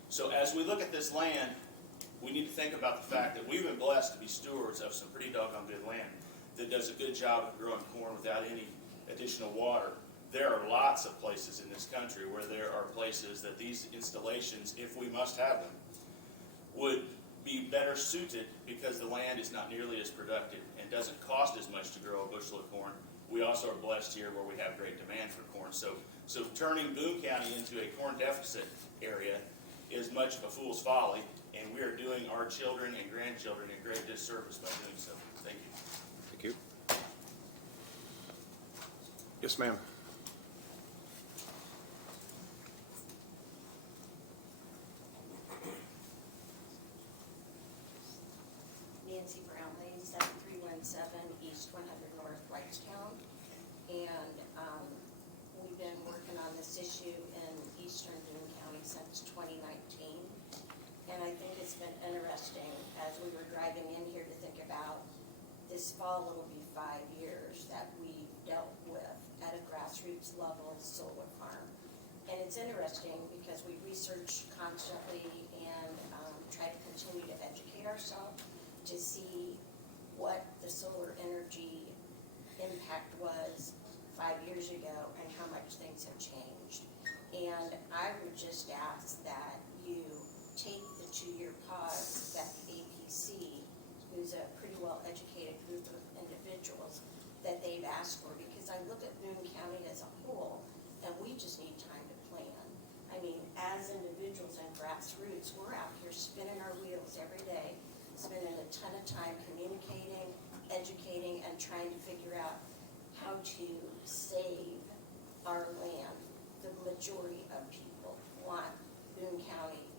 So as we look at this land, we need to think about the fact that we've been blessed to be stewards of some pretty doggone good land that does a good job of growing corn without any additional water. There are lots of places in this country where there are places that these installations, if we must have them, would be better suited because the land is not nearly as productive and doesn't cost as much to grow a bushel of corn. We also are blessed here where we have great demand for corn. So turning Boone County into a corn deficit area is much of a fool's folly, and we are doing our children and grandchildren a great disservice by doing so. Thank you. Thank you. Yes, ma'am. Nancy Nancy Brownlee, 7317 East 100 North Whitestown. And we've been working on this issue in eastern Boone County since 2019. And I think it's been interesting as we were driving in here to think about this fall, it'll be 5 years that we dealt with at a grassroots level solar farm. And it's interesting because we research constantly and try to continue to educate ourselves to see what the solar energy impact was 5 years ago and how much things have changed. And I would just ask that you take the 2-year pause that the APC, who's a pretty well-educated group of individuals, that they've asked for, because I look at Boone County as a whole, and we just need time to plan. I mean, as individuals and grassroots, we're out here spinning our wheels every day, spending a ton of time communicating, educating, and trying to figure out how to save our land. The majority of people want Boone County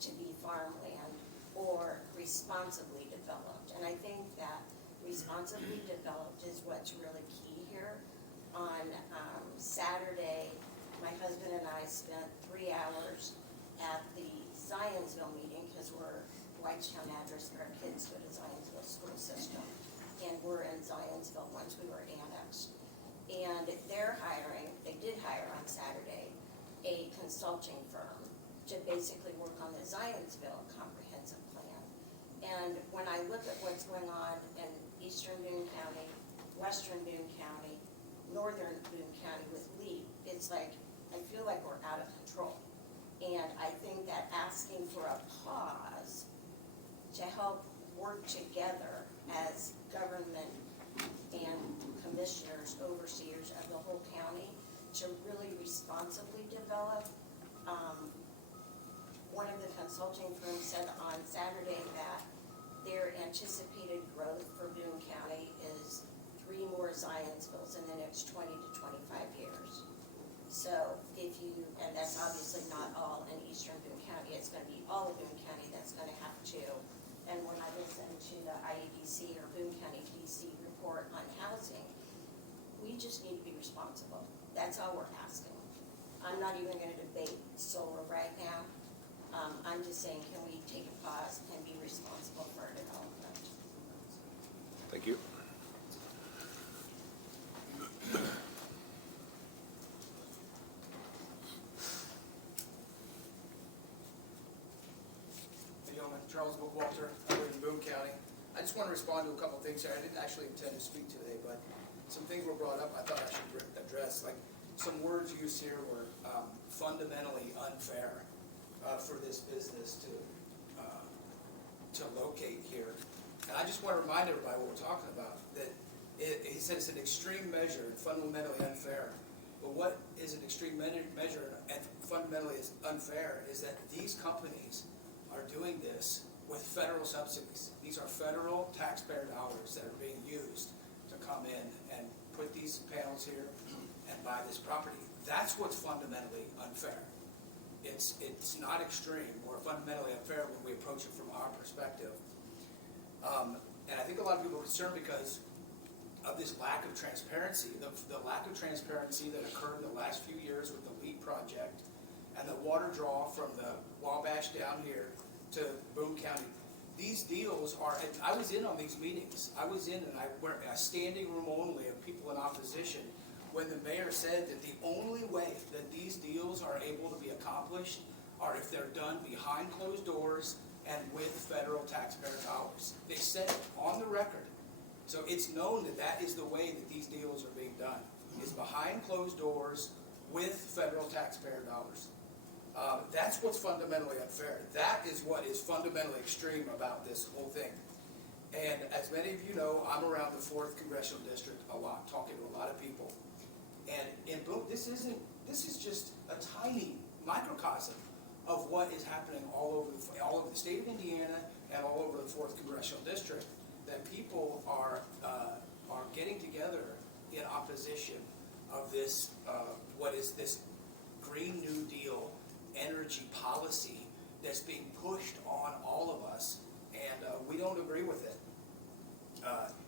to be farmland or responsibly developed. And I think that responsibly developed is what's really key here. On Saturday, my husband and I spent 3 hours at the Zionsville meeting because we're Whitestown address and our kids go to Zionsville school system. And we're in Zionsville once we were annexed. And they're hiring, they did hire on Saturday, a consulting firm to basically work on the Zionsville comprehensive plan. And when I look at what's going on in eastern Boone County, western Boone County, northern Boone County with LEAP, it's like, I feel like we're out of control. And I think that asking for a pause to help work together as government and commissioners, overseers of the whole county to really responsibly develop. One of the consulting firms said on Saturday that their anticipated growth for Boone County is 3 more Zionsvilles in the next 20 to 25 years. So if you, and that's obviously not all in eastern Boone County, it's going to be all of Boone County that's going to have to. And when I listen to the IEDC or Boone County DC report on housing, we just need to be responsible. That's all we're asking. I'm not even going to debate solar right now. I'm just saying, can we take a pause and be responsible for our development? Thank you. Charles Bookwalter, I live in Boone County. I just want to respond to a couple things here. I didn't actually intend to speak today, but some things were brought up I thought I should address. Like some words used here were fundamentally unfair for this business to locate here. And I just want to remind everybody what we're talking about, that he said it's an extreme measure and fundamentally unfair. But what is an extreme measure and fundamentally is unfair is that these companies are doing this with federal subsidies. These are federal taxpayer dollars that are being used to come in and put these panels here and buy this property. That's what's fundamentally unfair. It's not extreme or fundamentally unfair when we approach it from our perspective. And I think a lot of people are concerned because of this lack of transparency, the lack of transparency that occurred in the last few years with the LEAP project and the water draw from the Wabash down here to Boone County. These deals are, I was in on these meetings. I was in and I were a standing room only of people in opposition when the mayor said that the only way that these deals are able to be accomplished are if they're done behind closed doors and with federal taxpayer dollars. They said it on the record. So it's known that that is the way that these deals are being done. It's behind closed doors with federal taxpayer dollars. That's what's fundamentally unfair. That is what is fundamentally extreme about this whole thing. And as many of you know, I'm around the 4th Congressional District a lot, talking to a lot of people. And in Boone, this is just a tiny microcosm of what is happening all over the state of Indiana and all over the 4th Congressional District. That people are getting together in opposition of this, what is this Green New Deal energy policy that's being pushed on all of us and we don't agree with it.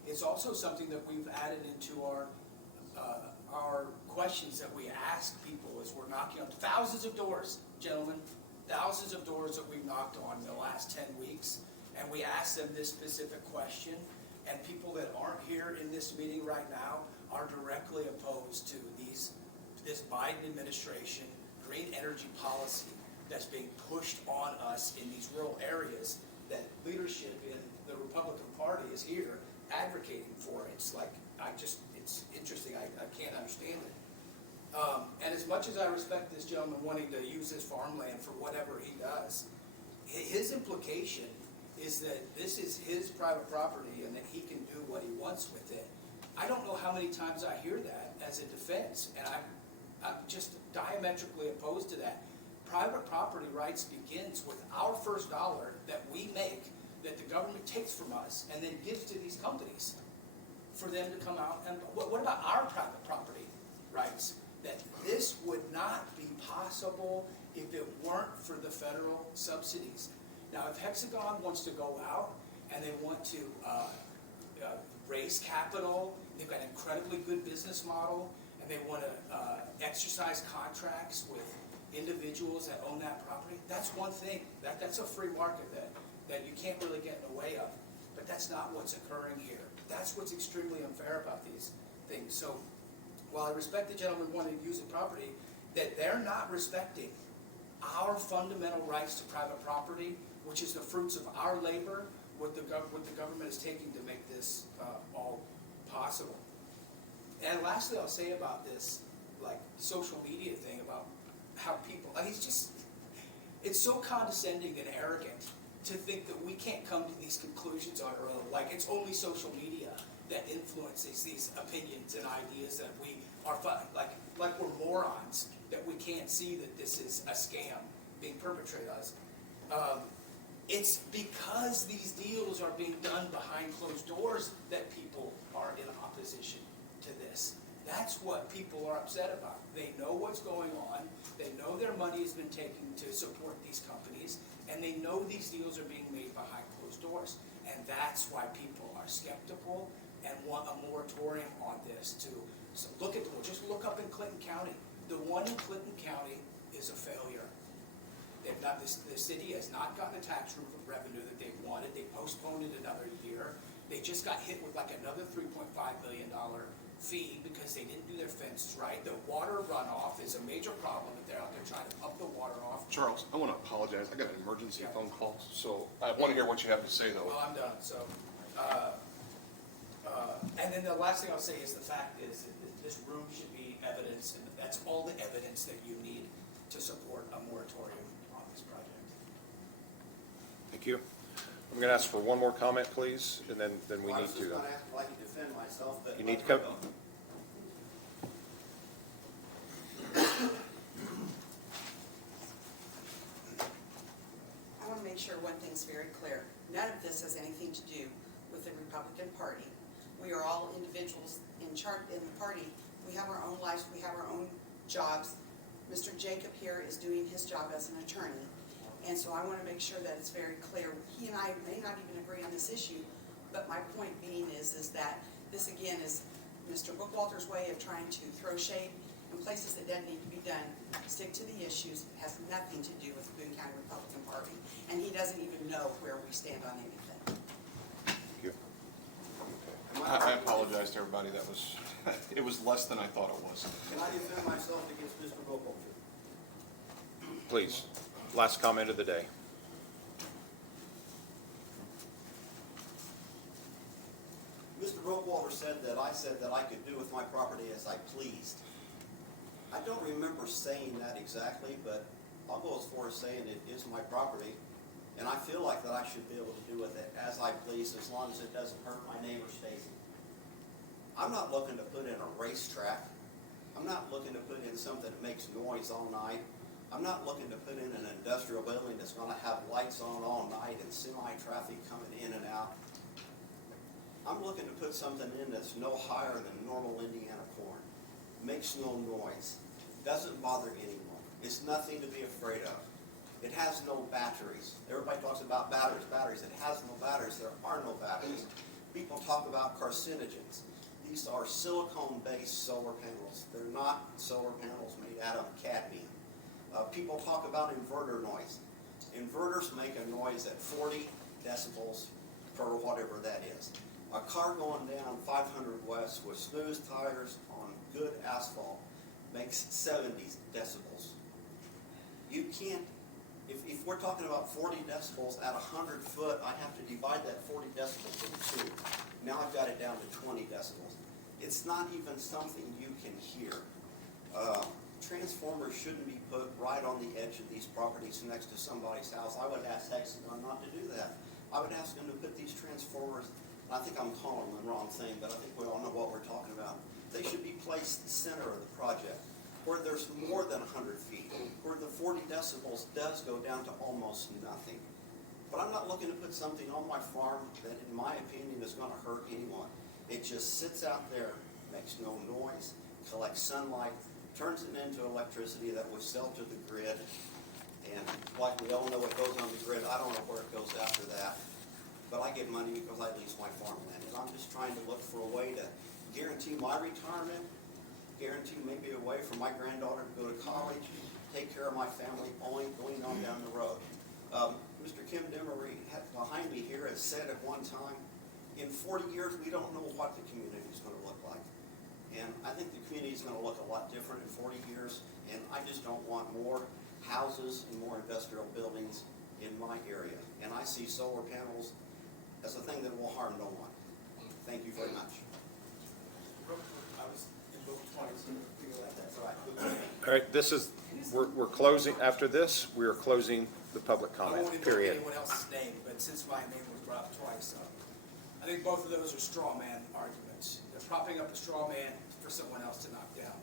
It's also something that we've added into our questions that we ask people as we're knocking on thousands of doors, gentlemen, thousands of doors that we've knocked on in the last 10 weeks, and we ask them this specific question, and people that aren't here in this meeting right now are directly opposed to this Biden administration green energy policy that's being pushed on us in these rural areas that leadership in the Republican Party is here advocating for. It's like, it's interesting, I can't understand it. And as much as I respect this gentleman wanting to use his farmland for whatever he does, his implication is that this is his private property and that he can do what he wants with it. I don't know how many times I hear that as a defense, and I'm just diametrically opposed to that. Private property rights begins with our first dollar that we make, that the government takes from us and then gives to these companies for them to come out and, what about our private property rights? That this would not be possible if it weren't for the federal subsidies. Now, if Hexagon wants to go out and they want to raise capital, they've got an incredibly good business model, and they want to exercise contracts with individuals that own that property, that's one thing. That's a free market that you can't really get in the way of. But that's not what's occurring here. That's what's extremely unfair about these things. So while I respect the gentleman wanting to use the property, that they're not respecting our fundamental rights to private property, which is the fruits of our labor, what the government is taking to make this all possible. And lastly, I'll say about this, like, social media thing about how people, I mean, it's so condescending and arrogant to think that we can't come to these conclusions on our own. Like, it's only social media that influences these opinions and ideas that we are, like we're morons, that we can't see that this is a scam being perpetrated on us. It's because these deals are being done behind closed doors that people are in opposition to this. That's what people are upset about. They know what's going on. They know their money has been taken to support these companies, and they know these deals are being made behind closed doors. And that's why people are skeptical and want a moratorium on this. So just look up in Clinton County. The one in Clinton County is a failure. The city has not gotten the tax revenue that they wanted. They postponed it another year. They just got hit with like another $3.5 million fee because they didn't do their fences right. The water runoff is a major problem that they're out there trying to pump the water off. Charles, I want to apologize. I got an emergency phone call, so I want to hear what you have to say, though. Well, I'm done. So, and then the last thing I'll say is the fact is that this room should be evidence, and that's all the evidence that you need to support a moratorium on this project. Thank you. I'm going to ask for one more comment, please, and then we I need was just to. going to ask if I could defend myself, but. You need to come. I want to make sure one thing's very clear. None of this has anything to do with the Republican Party. We are all individuals in the party. We have our own lives. We have our own jobs. Mr. Jacob here is doing his job as an attorney. And so I want to make sure that it's very clear. He and I may not even agree on this issue, but my point being is that this again is Mr. Bookwalter's way of trying to throw shade in places that doesn't need to be done. Stick to the issues. It has nothing to do with the Boone County Republican Party. And he doesn't even know where we stand on anything. Thank you. I apologize to everybody. That was, it was less than I thought it was. Can I defend myself against Mr. Bookwalter? Please, last comment of the day. Mr. Bookwalter said that I could do with my property as I pleased. I don't remember saying that exactly, but I'll go as far as saying it is my property, and I feel like that I should be able to do with it as I please, as long as it doesn't hurt my neighbor Stacy. I'm not looking to put in a racetrack. I'm not looking to put in something that makes noise all night. I'm not looking to put in an industrial building that's going to have lights on all night and semi-traffic coming in and out. I'm looking to put something in that's no higher than normal Indiana corn. Makes no noise. Doesn't bother anyone. It's nothing to be afraid of. It has no batteries. Everybody talks about batteries. It has no batteries. There are no batteries. People talk about carcinogens. These are silicone-based solar panels. They're not solar panels made out of cadmium. People talk about inverter noise. Inverters make a noise at 40 decibels per whatever that is. A car going down 500 west with smooth tires on good asphalt makes 70 decibels. You can't, if we're talking about 40 decibels at 100 foot, I have to divide that 40 decibels into 2. Now I've got it down to 20 decibels. It's not even something you can hear. Transformers shouldn't be put right on the edge of these properties next to somebody's house. I would ask Hexagon not to do that. I would ask them to put these transformers, I think I'm calling them the wrong thing, but I think we all know what we're talking about. They should be placed center of the project, where there's more than 100 feet, where the 40 decibels does go down to almost nothing. But I'm not looking to put something on my farm that, in my opinion, is going to hurt anyone. It just sits out there, makes no noise, collects sunlight, turns it into electricity that we sell to the grid. And like we all know what goes on the grid, I don't know where it goes after that. But I get money because I lease my farmland. And I'm just trying to look for a way to guarantee my retirement, guarantee maybe a way for my granddaughter to go to college, take care of my family, going on down the road. Mr. Kim Demery behind me here has said at one time, in 40 years, we don't know what the community is going to look like. And I think the community is going to look a lot different in 40 years, and I just don't want more houses and more industrial buildings in my area. And I see solar panels as a thing that will harm no one. Thank you very much. I was invoked twice, so figure that that's right. All right, we're closing, after this, we are closing the public I comment, won't invoke period. anyone else's name, but since my name was brought up twice, I think both of those are straw man arguments. They're propping up a straw man for someone else to knock down.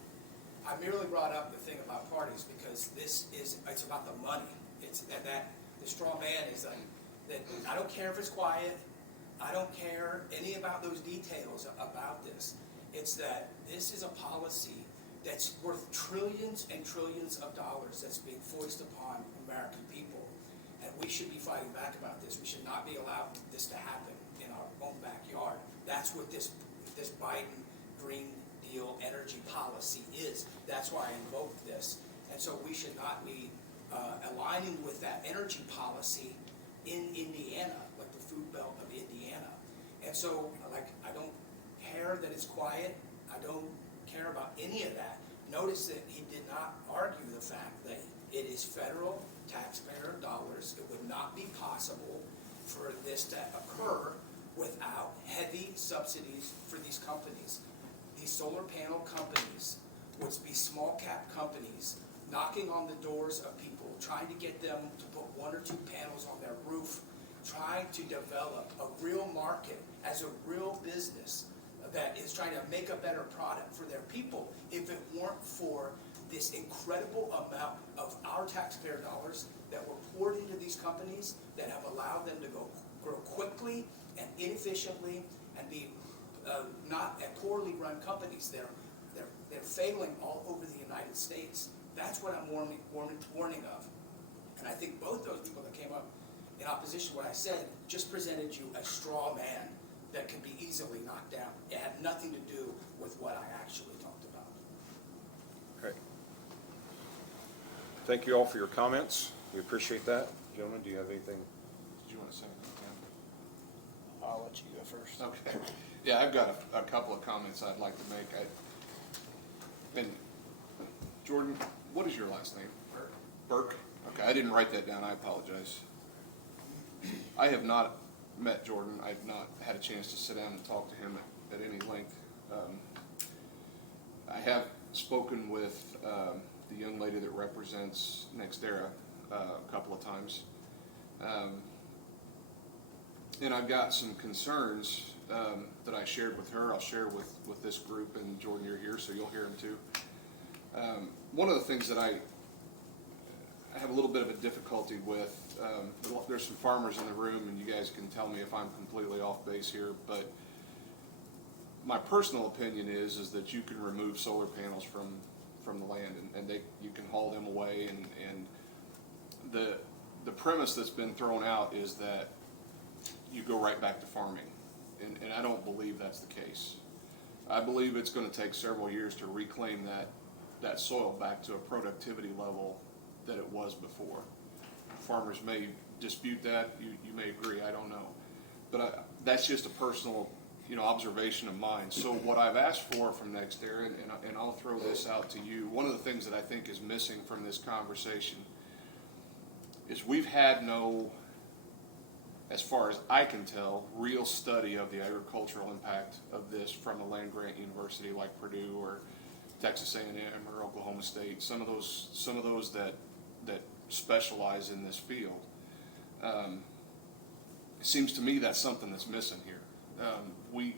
I merely brought up the thing about parties because it's about the money. It's that the straw man is like, that I don't care if it's quiet, I don't care any about those details about this. It's that this is a policy that's worth trillions and trillions of dollars that's being foisted upon American people. And we should be fighting back about this. We should not be allowing this to happen in our own backyard. That's what this Biden Green Deal energy policy is. That's why I invoked this. And so we should not be aligning with that energy policy in Indiana, like the food belt of Indiana. And so, like, I don't care that it's quiet. I don't care about any of that. Notice that he did not argue the fact that it is federal taxpayer dollars. It would not be possible for this to occur without heavy subsidies for these companies. These solar panel companies would be small cap companies knocking on the doors of people, trying to get them to put 1 or 2 panels on their roof, trying to develop a real market as a real business that is trying to make a better product for their people. If it weren't for this incredible amount of our taxpayer dollars that were poured into these companies that have allowed them to grow quickly and inefficiently and be not poorly run companies. They're failing all over the United States. That's what I'm warning of. And I think both those people that came up in opposition to what I said just presented you a straw man that can be easily knocked down. It had nothing to do with what I actually talked about. Okay. Thank you all for your comments. We appreciate that. Gentlemen, do you have anything? Did you want to say anything? I'll let you go first. Okay. Yeah, I've got a couple of comments I'd like to make. And Jordan, what is your last name? Burke. Okay, I didn't write that down. I apologize. I have not met Jordan. I've not had a chance to sit down and talk to him at any length. I have spoken with the young lady that represents Nextera a couple of times. And I've got some concerns that I shared with her. I'll share with this group, and Jordan, you're here, so you'll hear them too. One of the things that I have a little bit of a difficulty with, there's some farmers in the room, and you guys can tell me if I'm completely off base here, but my personal opinion is that you can remove solar panels from the land, and you can haul them away, and the premise that's been thrown out is that you go right back to farming, and I don't believe that's the case. I believe it's going to take several years to reclaim that soil back to a productivity level that it was before. Farmers may dispute that, you may agree, I don't know. But that's just a personal observation of mine. So what I've asked for from NextEra, and I'll throw this out to you, one of the things that I think is missing from this conversation is we've had no, as far as I can tell, real study of the agricultural impact of this from a land-grant university like Purdue or Texas A&M or Oklahoma State, some of those that specialize in this field. It seems to me that's something that's missing here. We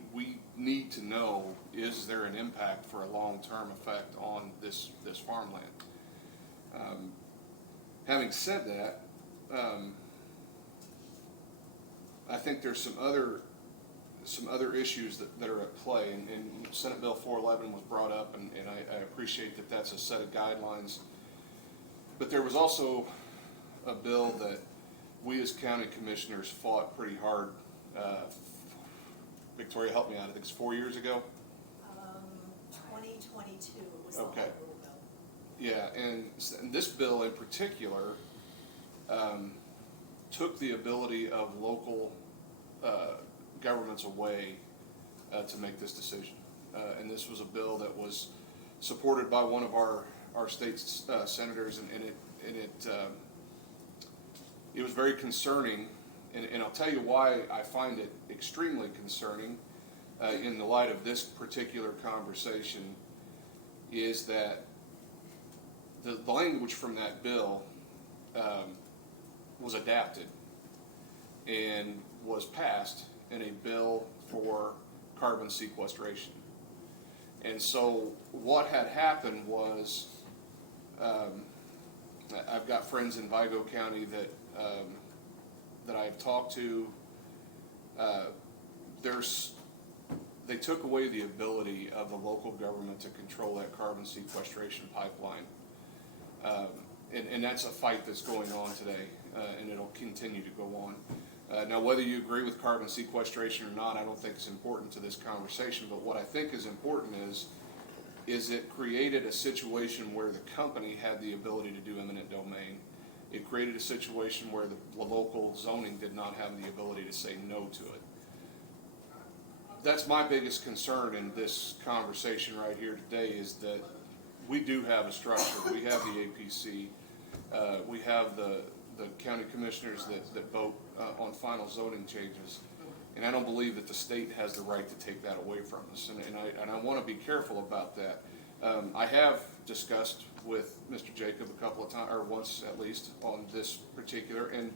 need to know, is there an impact for a long-term effect on this farmland? Having said that, I think there's some other issues that are at play, and Senate Bill 411 was brought up, and I appreciate that that's a set of guidelines. But there was also a bill that we as county commissioners fought pretty hard. Victoria, help me out. I think it's 4 years ago. 2022 was the Okay. home rule bill. Yeah, and this bill in particular took the ability of local governments away to make this decision. And this was a bill that was supported by one of our state's senators, and it was very concerning. And I'll tell you why I find it extremely concerning in the light of this particular conversation is that the language from that bill was adapted and was passed in a bill for carbon sequestration. And so what had happened was I've got friends in Vigo County that I've talked to. They took away the ability of the local government to control that carbon sequestration pipeline. And that's a fight that's going on today, and it'll continue to go on. Now, whether you agree with carbon sequestration or not, I don't think is important to this conversation, but what I think is important is it created a situation where the company had the ability to do eminent domain. It created a situation where the local zoning did not have the ability to say no to it. That's my biggest concern in this conversation right here today, is that we do have a structure. We have the APC. We have the county commissioners that vote on final zoning changes. And I don't believe that the state has the right to take that away from us. And I want to be careful about that. I have discussed with Mr. Jacob a couple of times, or once at least, on this particular, and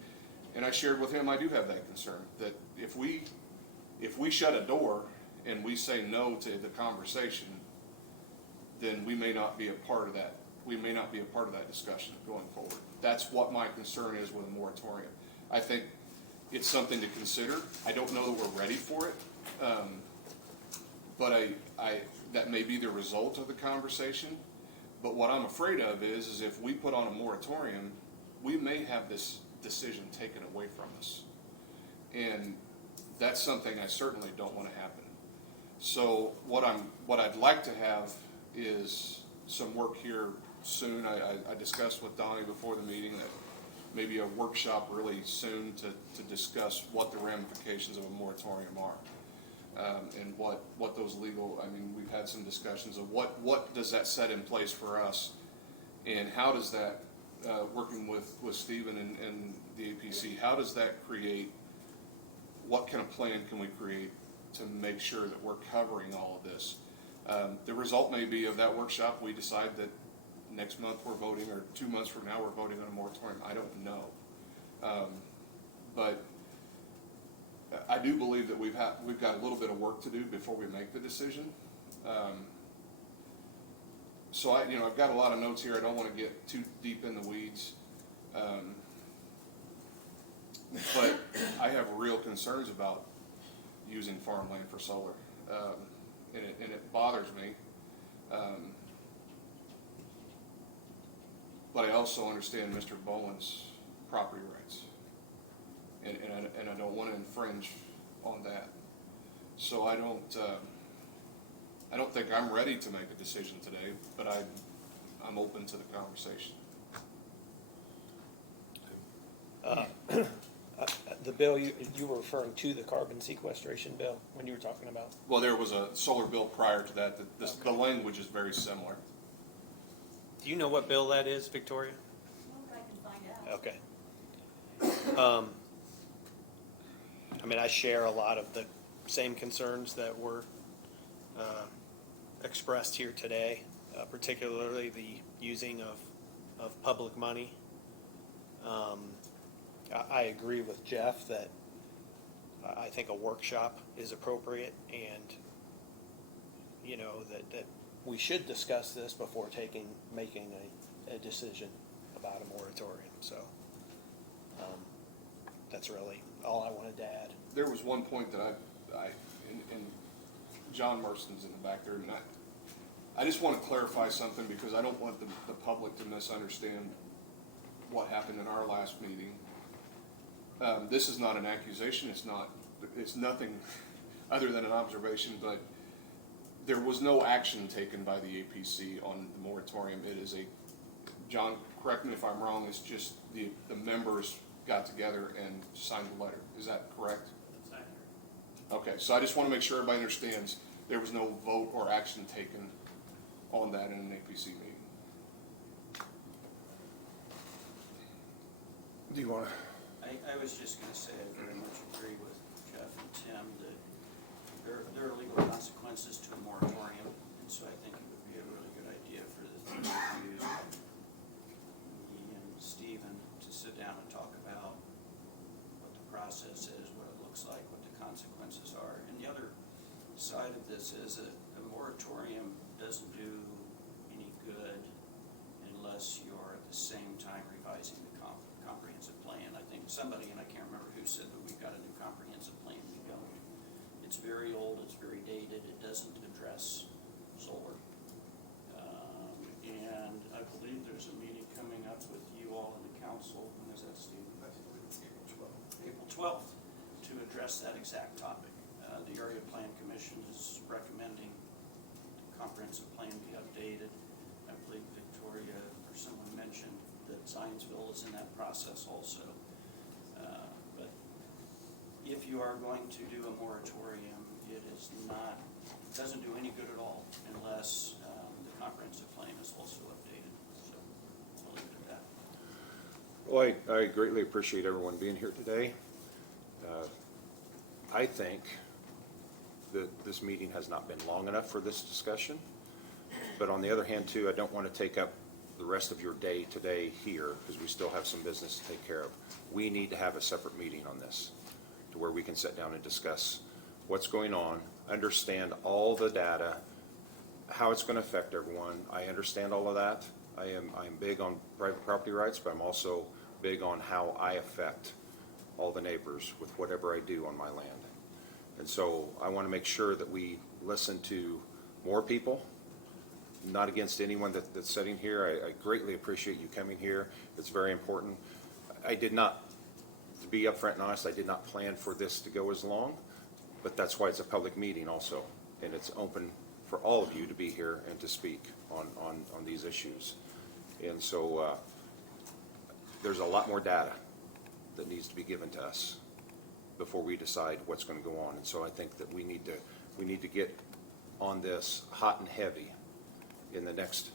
I shared with him I do have that concern, that if we shut a door and we say no to the conversation, then we may not be a part of that. We may not be a part of that discussion going forward. That's what my concern is with a moratorium. I think it's something to consider. I don't know that we're ready for it, but that may be the result of the conversation. But what I'm afraid of is if we put on a moratorium, we may have this decision taken away from us. And that's something I certainly don't want to happen. So what I'd like to have is some work here soon. I discussed with Donnie before the meeting that maybe a workshop really soon to discuss what the ramifications of a moratorium are. And what those legal, we've had some discussions of what does that set in place for us, and how does that, working with Stephen and the APC, how does that create, what kind of plan can we create to make sure that we're covering all of this? The result may be of that workshop, we decide that next month we're voting, or 2 months from now we're voting on a moratorium. I don't know. But I do believe that we've got a little bit of work to do before we make the decision. So I've got a lot of notes here. I don't want to get too deep in the weeds. But I have real concerns about using farmland for solar. And it bothers me. But I also understand Mr. Boland's property rights. And I don't want to infringe on that. So I don't think I'm ready to make a decision today, but I'm open to the conversation. The bill, you were referring to the carbon sequestration bill when you were talking about? Well, there was a solar bill prior to that. The language is very similar. Do you know what bill that is, Victoria? Well, I can find out. Okay. I mean, I share a lot of the same concerns that were expressed here today, particularly the using of public money. I agree with Jeff that I think a workshop is appropriate, and you know that we should discuss this before making a decision about a moratorium. So that's really all I wanted to add. There was one point that and John Merston's in the back there, and I just want to clarify something because I don't want the public to misunderstand what happened in our last meeting. This is not an accusation. It's nothing other than an observation, but there was no action taken by the APC on the moratorium. It is John, correct me if I'm wrong, it's just the members got together and signed a letter. Is that correct? That's accurate. Okay, so I just want to make sure everybody understands there was no vote or action taken on that in an APC meeting. Do you want to? I was just going to say I very much agree with Jeff and Tim that there are legal consequences to a moratorium, and so I think it would be a really good idea for the three of you, me and Stephen, to sit down and talk about what the process is, what it looks like, what the consequences are. And the other side of this is a moratorium doesn't do any good unless you're at the same time revising the comprehensive plan. I think somebody, and I can't remember who, said that we've got a new comprehensive plan. We don't. It's very old, it's very dated, it doesn't address solar. And I believe there's a meeting coming up with you all in the council. When is that, Steve? I believe it's April 12th. April 12th, to address that exact topic. The Area Plan Commission is recommending the comprehensive plan be updated. I believe Victoria or someone mentioned that Zionsville is in that process also. But if you are going to do a moratorium, it doesn't do any good at all unless the comprehensive plan is also updated. So I'll leave it at that. Well, I greatly appreciate everyone being here today. I think that this meeting has not been long enough for this discussion. But on the other hand, too, I don't want to take up the rest of your day today here because we still have some business to take care of. We need to have a separate meeting on this to where we can sit down and discuss what's going on, understand all the data, how it's going to affect everyone. I understand all of that. I'm big on private property rights, but I'm also big on how I affect all the neighbors with whatever I do on my land. And so I want to make sure that we listen to more people, not against anyone that's sitting here. I greatly appreciate you coming here. It's very important. I did not, to be upfront and honest, I did not plan for this to go as long, but that's why it's a public meeting also. And it's open for all of you to be here and to speak on these issues. And so there's a lot more data that needs to be given to us before we decide what's going to go on. And so I think that we need to get on this hot and heavy in the next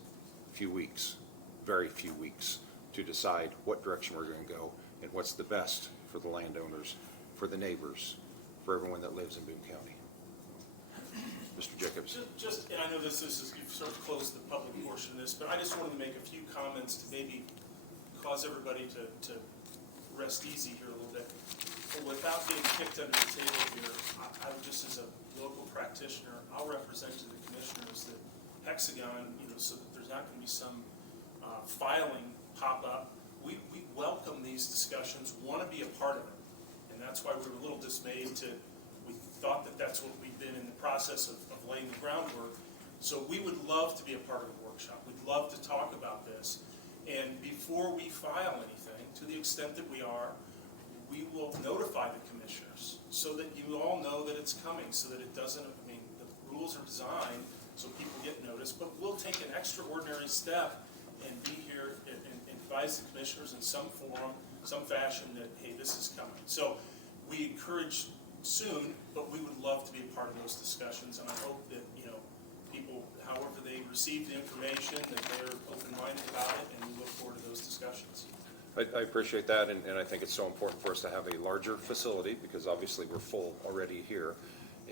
few weeks, very few weeks, to decide what direction we're going to go and what's the best for the landowners, for the neighbors, for everyone that lives in Boone County. Mr. Jacobs. Just, and I know this is, you've sort of closed the public portion of this, but I just wanted to make a few comments to maybe cause everybody to rest easy here a little bit. But without getting kicked under the table here, I just as a local practitioner, I'll represent to the commissioners that Hexagon, so that there's not going to be some filing pop up. We welcome these discussions, want to be a part of it. And that's why we were a little dismayed we thought that that's what we've been in the process of laying the groundwork. So we would love to be a part of the workshop. We'd love to talk about this. And before we file anything, to the extent that we are, we will notify the commissioners so that you all know that it's coming, so that it doesn't, I mean, the rules are designed so people get notice, but we'll take an extraordinary step and be here and advise the commissioners in some form, some fashion that, hey, this is coming. So we encourage soon, but we would love to be a part of those discussions, and I hope that, you know, people, however they receive the information, that they're open-minded about it, and we look forward to those discussions. I appreciate that, and I think it's so important for us to have a larger facility, because obviously we're full already here,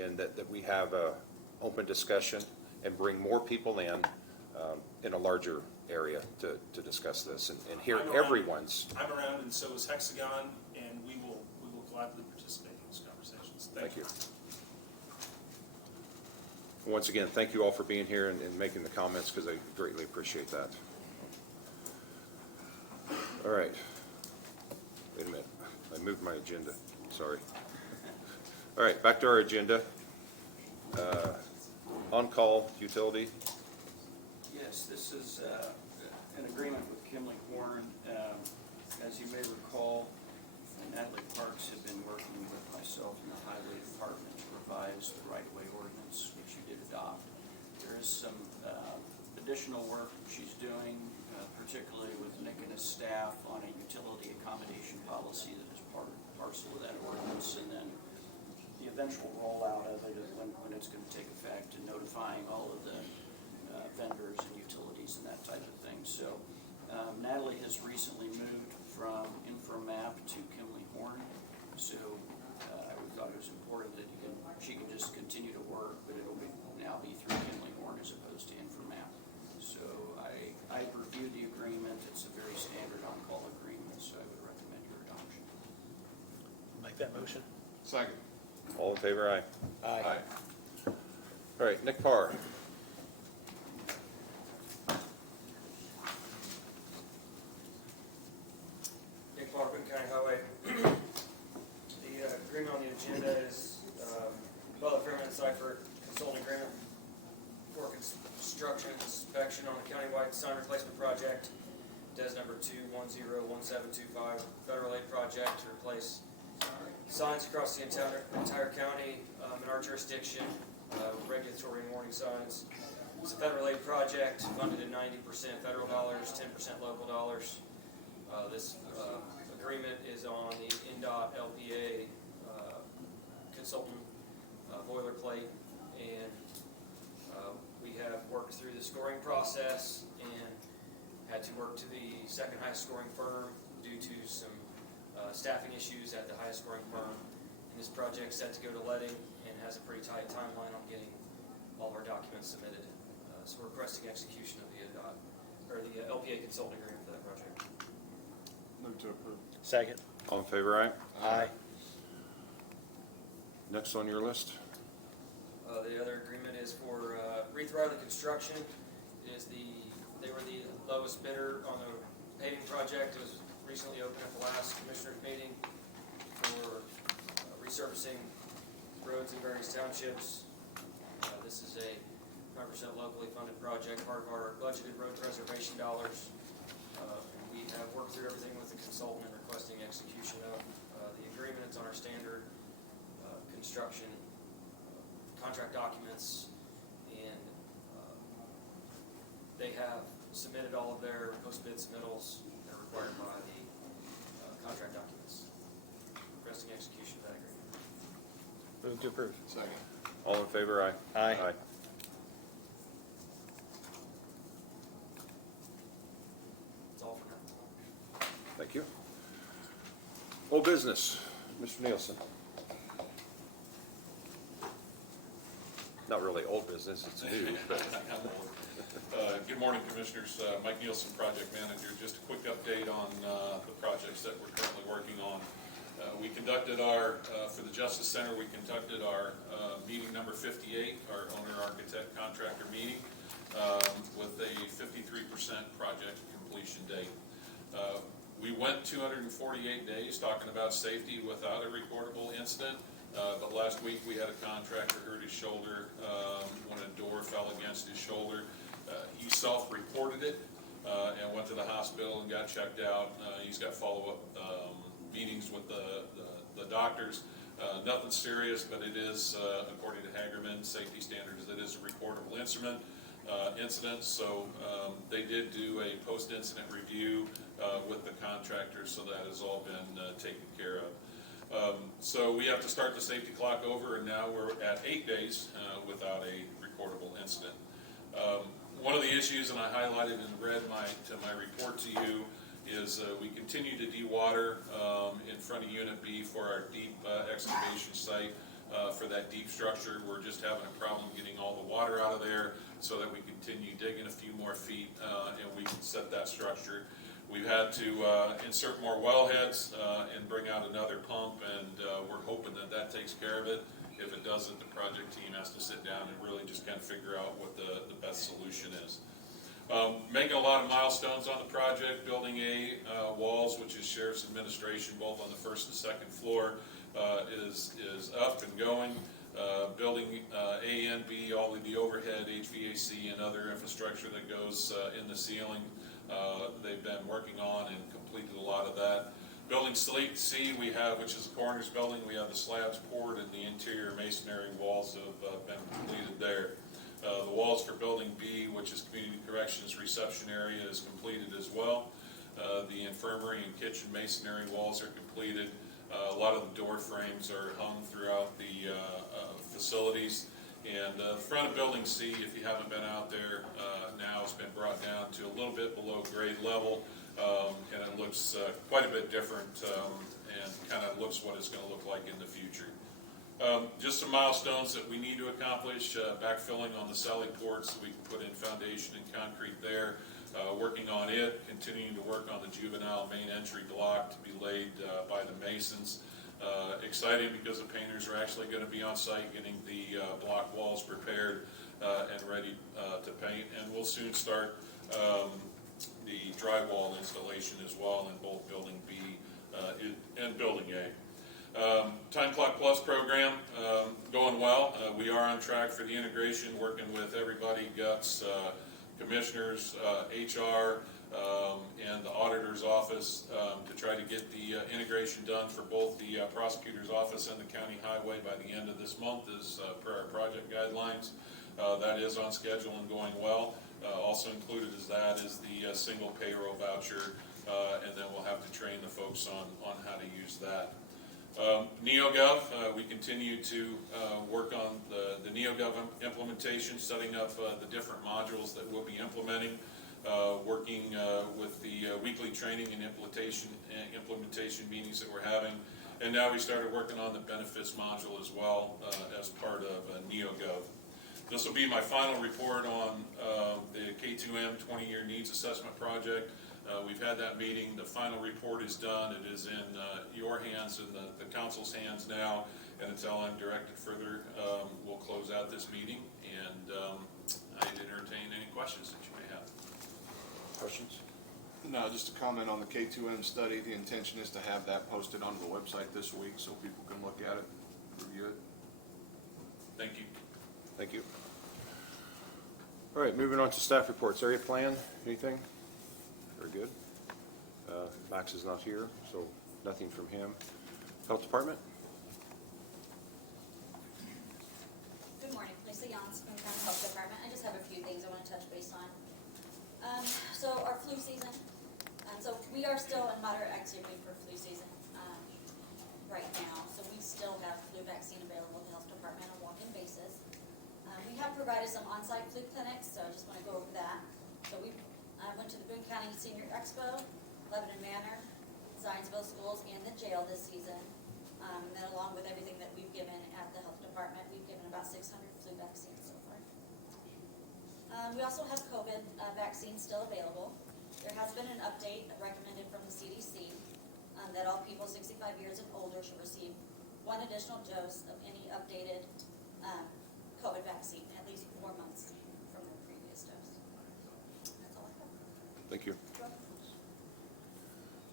and that we have a open discussion and bring more people in a larger area to discuss this and hear everyone's. I'm around, and so is Hexagon, and we will gladly participate in those conversations. Thank you. Once again, thank you all for being here and making the comments, because I greatly appreciate that. All right. Wait a minute. I moved my agenda. Sorry. All right, back to our agenda. On-call utility. Yes, this is an agreement with Kimley Horn. As you may recall, Natalie Parks had been working with myself and the Highway Department to revise the right-of-way ordinance, which you did adopt. There is some additional work she's doing, particularly with Nick and his staff, on a utility accommodation policy that is part and parcel of that ordinance, and then the eventual rollout of it, when it's going to take effect, and notifying all of the vendors and utilities and that type of thing. So Natalie has recently moved from Infomap to Kimley Horn, so we thought it was important that she can just continue to work, but it'll now be through Kimley Horn as opposed to Infomap. So I reviewed the agreement. It's a very standard on-call agreement, so I would recommend your adoption. Make that motion. Second. All in favor, aye. Aye. All right, Nick Parr. Nick Parr, Boone County Highway. The agreement on the agenda is Butler Fairman and Seifert consulting agreement for construction and inspection on a countywide sign replacement project. DES number 2101725, federal aid project to replace signs across the entire county in our jurisdiction, regulatory and warning signs. It's a federal aid project funded at 90% federal dollars, 10% local dollars. This agreement is on the NDOT LPA consultant boilerplate, and we have worked through the scoring process and had to work to the second highest scoring firm due to some staffing issues at the highest scoring firm. And this project's set to go to letting and has a pretty tight timeline on getting all of our documents submitted. So we're requesting execution of the NDOT, or the LPA consulting agreement for that project. Move to approve. Second. All in favor, aye. Aye. Next on your list. The other agreement is for Reith Riley Construction. They were the lowest bidder on the paving project. It was recently opened at the last commissioners meeting for resurfacing roads in various townships. This is a 100% locally funded project, part of our budgeted road preservation dollars. We have worked through everything with the consultant and requesting execution of the agreement. It's on our standard construction contract documents, and they have submitted all of their post-bid submittals that are required by the contract documents. Requesting execution of that agreement. Move to approve. Second. All in favor, aye. Aye. That's all for now. Thank you. Old business, Mr. Nielsen. Not really old business, it's new, but. Good morning, Commissioners. Mike Nielsen, Project Manager. Just a quick update on the projects that we're currently working on. We conducted for the Justice Center, we conducted our meeting number 58, our owner-architect contractor meeting, with a 53% project completion date. We went 248 days talking about safety without a reportable incident. But last week we had a contractor hurt his shoulder when a door fell against his shoulder. He self-reported it. and went to the hospital and got checked out. He's got follow-up meetings with the doctors. Nothing serious, but it is, according to Hagerman safety standards, it is a reportable incident. So they did do a post-incident review with the contractors, so that has all been taken care of. So we have to start the safety clock over, and now we're at 8 days without a reportable incident. One of the issues, and I highlighted in red my report to you, is we continue to dewater in front of Unit B for our deep excavation site for that deep structure. We're just having a problem getting all the water out of there so that we continue digging a few more feet and we can set that structure. We've had to insert more wellheads and bring out another pump, and we're hoping that that takes care of it. If it doesn't, the project team has to sit down and really just kind of figure out what the best solution is. Making a lot of milestones on the project. Building A walls, which is Sheriff's Administration, both on the first and second floor, is up and going. Building A and B, all of the overhead HVAC and other infrastructure that goes in the ceiling, they've been working on and completed a lot of that. Building C we have, which is the coroner's building, we have the slabs poured and the interior masonry walls have been completed there. The walls for Building B, which is Community Corrections Reception Area, is completed as well. The infirmary and kitchen masonry walls are completed. A lot of the door frames are hung throughout the facilities. And the front of Building C, if you haven't been out there, now has been brought down to a little bit below grade level. And it looks quite a bit different and kind of looks what it's going to look like in the future. Just some milestones that we need to accomplish. Backfilling on the sally ports so we can put in foundation and concrete there. Working on it, continuing to work on the juvenile main entry block to be laid by the masons. Exciting because the painters are actually going to be on site getting the block walls prepared and ready to paint. And we'll soon start the drywall installation as well in both Building B and Building A. Time Clock Plus program going well. We are on track for the integration, working with everybody, guts, commissioners, HR, and the auditor's office to try to get the integration done for both the prosecutor's office and the county highway by the end of this month as per our project guidelines. That is on schedule and going well. Also included is the single payroll voucher, and then we'll have to train the folks on how to use that. NeoGov, we continue to work on the NeoGov implementation, setting up the different modules that we'll be implementing, working with the weekly training and implementation meetings that we're having. And now we started working on the benefits module as well as part of NeoGov. This will be my final report on the K2M 20-year needs assessment project. We've had that meeting. The final report is done. It is in your hands and the council's hands now, and until I'm directed further, we'll close out this meeting, and I'd entertain any questions that you may have. Questions? No, just a comment on the K2M study. The intention is to have that posted onto the website this week so people can look at it, review it. Thank you. Thank you. All right, moving on to staff reports. Area plan, anything? Very good. Max is not here, so nothing from him. Health Department? Good morning, Lisa Yance from County Health Department. I just have a few things I want to touch base on. So our flu season, so we are still in moderate activity for flu season right now. So we still have flu vaccine available at the Health Department on a walk-in basis. We have provided some on-site flu clinics, so I just want to go over that. So we went to the Boone County Senior Expo, Lebanon Manor, Zionsville Schools, and the jail this season. And then along with everything that we've given at the Health Department, we've given about 600 flu vaccines so far. We also have COVID vaccines still available. There has been an update recommended from the CDC that all people 65 years and older should receive one additional dose of any updated COVID vaccine, at least 4 months from their previous dose. That's all I have. Thank you.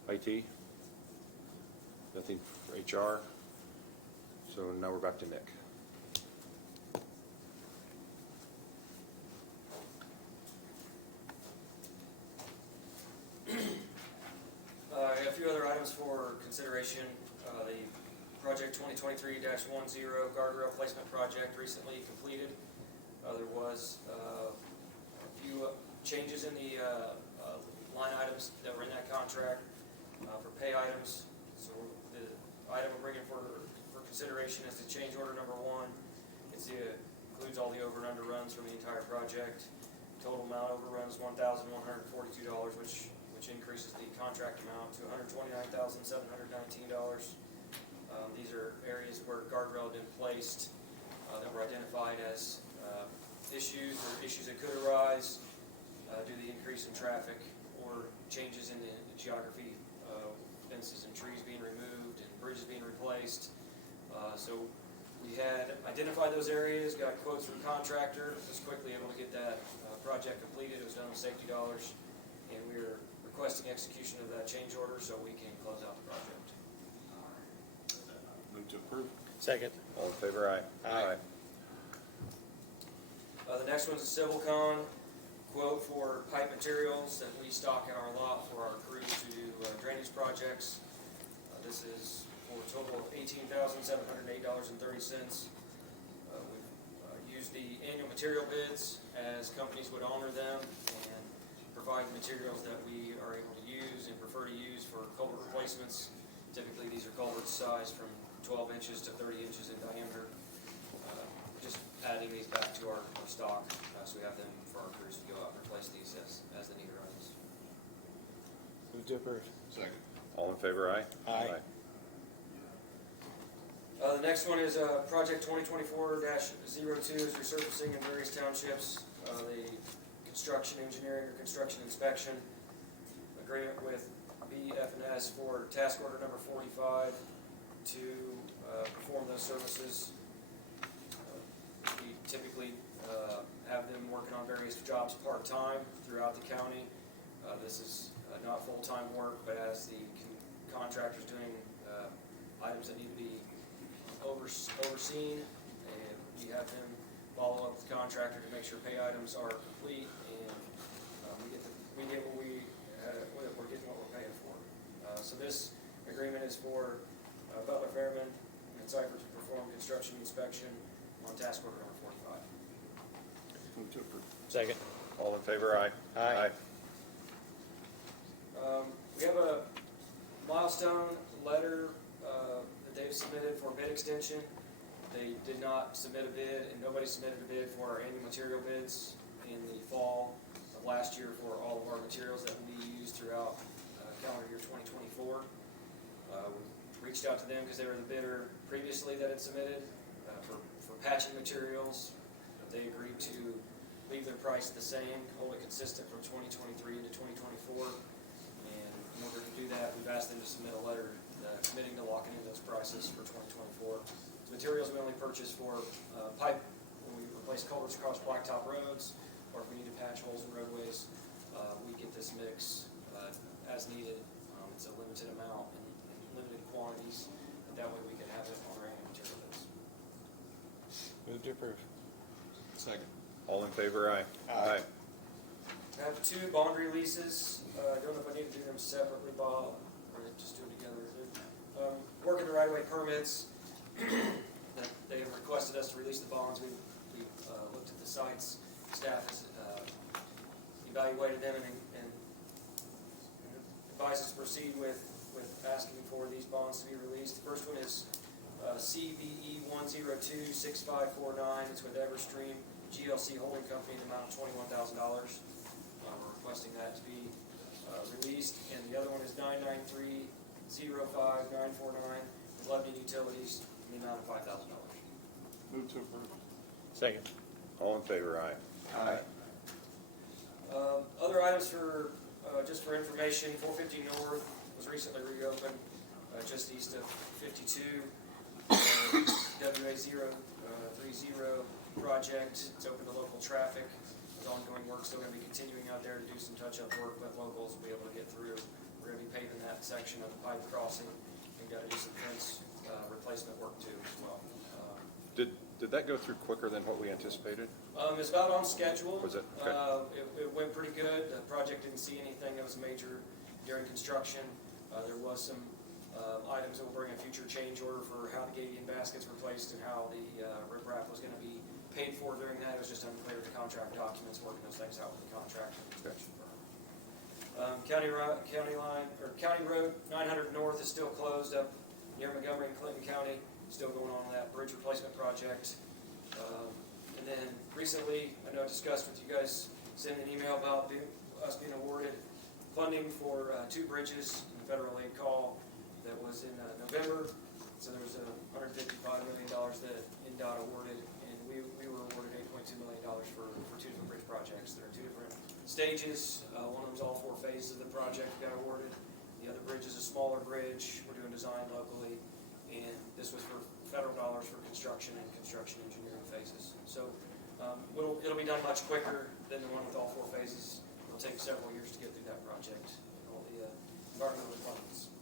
IT? Nothing for HR? So now we're back to Nick. consideration, the project 2023-10 guardrail placement project recently completed. There was a few changes in the line items that were in that contract for pay items. So the item we're bringing for consideration is the change order number 1. Includes all the over and under runs from the entire project. Total amount overruns $1,142, which increases the contract amount to $129,719. These are areas where guardrail had been placed that were identified as issues that could arise due to the increase in traffic or changes in the geography, fences and trees being removed and bridges being replaced. So we had identified those areas, got quotes from contractor, was quickly able to get that project completed. It was done with safety dollars, and we are requesting execution of that change order so we can close out the project. Move to approve. Second. All in favor, aye. Aye. The next one's a CivilCon quote for pipe materials that we stock in our lot for our crews to do drainage projects. This is for a total of $18,708.30. We've used the annual material bids as companies would honor them and provide materials that we are able to use and prefer to use for culvert replacements. Typically, these are culverts sized from 12 inches to 30 inches in diameter. Just adding these back to our stock, so we have them for our crews to go out and replace these as the need arises. Move to approve. Second. All in favor, aye. Aye. The next one is Project 2024-02 is resurfacing in various townships. The construction engineering or construction inspection agreement with BF&S for task order number 45 to perform those services. We typically have them working on various jobs part-time throughout the county. This is not full-time work, but as the contractor's doing items that need to be overseen, and we have them follow up with the contractor to make sure pay items are complete, and we get what we're getting what we're paying for. So this agreement is for Butler Fairman and Cypher to perform construction inspection on task order number 45. Move to approve. Second. All in favor, aye. Aye. We have a milestone letter that they've submitted for bid extension. They did not submit a bid, and nobody submitted a bid for our annual material bids in the fall of last year for all of our materials that we used throughout calendar year 2024. We reached out to them because they were the bidder previously that had submitted for patching materials. They agreed to leave their price the same, hold it consistent from 2023 into 2024. And in order to do that, we've asked them to submit a letter committing to locking in those prices for 2024. The materials we only purchase for pipe when we replace culverts across blacktop roads, or if we need to patch holes in roadways, we get this mix as needed. It's a limited amount and limited quantities, but that way we can have it on our annual material bids. Move to approve. Second. All in favor, aye. Aye. I have 2 bond releases. I don't know if I need to do them separately, Bob, or just do them together. Working the right-of-way permits. They have requested us to release the bonds. We've looked at the sites. Staff has evaluated them and advised us to proceed with asking for these bonds to be released. The first one is CBE 1026549. It's with Everstream GLC Holding Company in the amount of $21,000. We're requesting that to be released. And the other one is 993-05949 with Lebanon Utilities in the amount of $5,000. Move to approve. Second. All in favor, aye. Aye. Other items for just for information, 450 North was recently reopened just east of 52. WA030 project. It's open to local traffic. There's ongoing work still going to be continuing out there to do some touch-up work, but locals will be able to get through. We're going to be paving that section of the pipe crossing. We've got to do some fence replacement work too as well. Did that go through quicker than what we anticipated? It's about on schedule. Was it? Okay. It went pretty good. The project didn't see anything that was major during construction. There was some items that will bring a future change order for how the gate baskets were placed and how the riprap was going to be paid for during that. It was just unclear with the contract documents, working those things out with the contractor and inspection firm. County Road 900 North is still closed up near Montgomery and Clinton County. Still going on that bridge replacement project. And then recently, I know I discussed with you guys, sent an email about us being awarded funding for 2 bridges in the federal aid call that was in November. So there was $155 million that NDOT awarded, and we were awarded $8.2 million for 2 different bridge projects. There are 2 different stages. One of them is all 4 phases of the project got awarded. The other bridge is a smaller bridge. We're doing design locally, and this was for federal dollars for construction and construction engineering phases. So it'll be done much quicker than the one with all 4 phases. It'll take several years to get through that project and all the environmental requirements.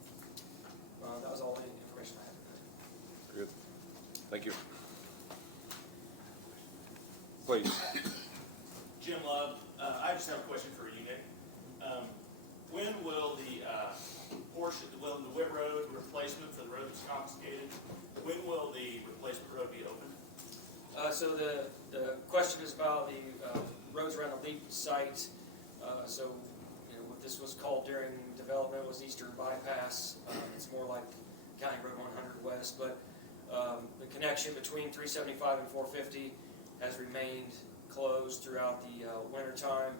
That was all the information I had today. Good. Thank you. Please. Jim Love, I just have a question for you, Nick. When will the the Whit Road replacement for the road that's confiscated, when will the replacement road be open? So the question is about the roads around the LEAP site. So what this was called during development was Eastern Bypass. It's more like County Road 100 West, but the connection between 375 and 450 has remained closed throughout the winter time,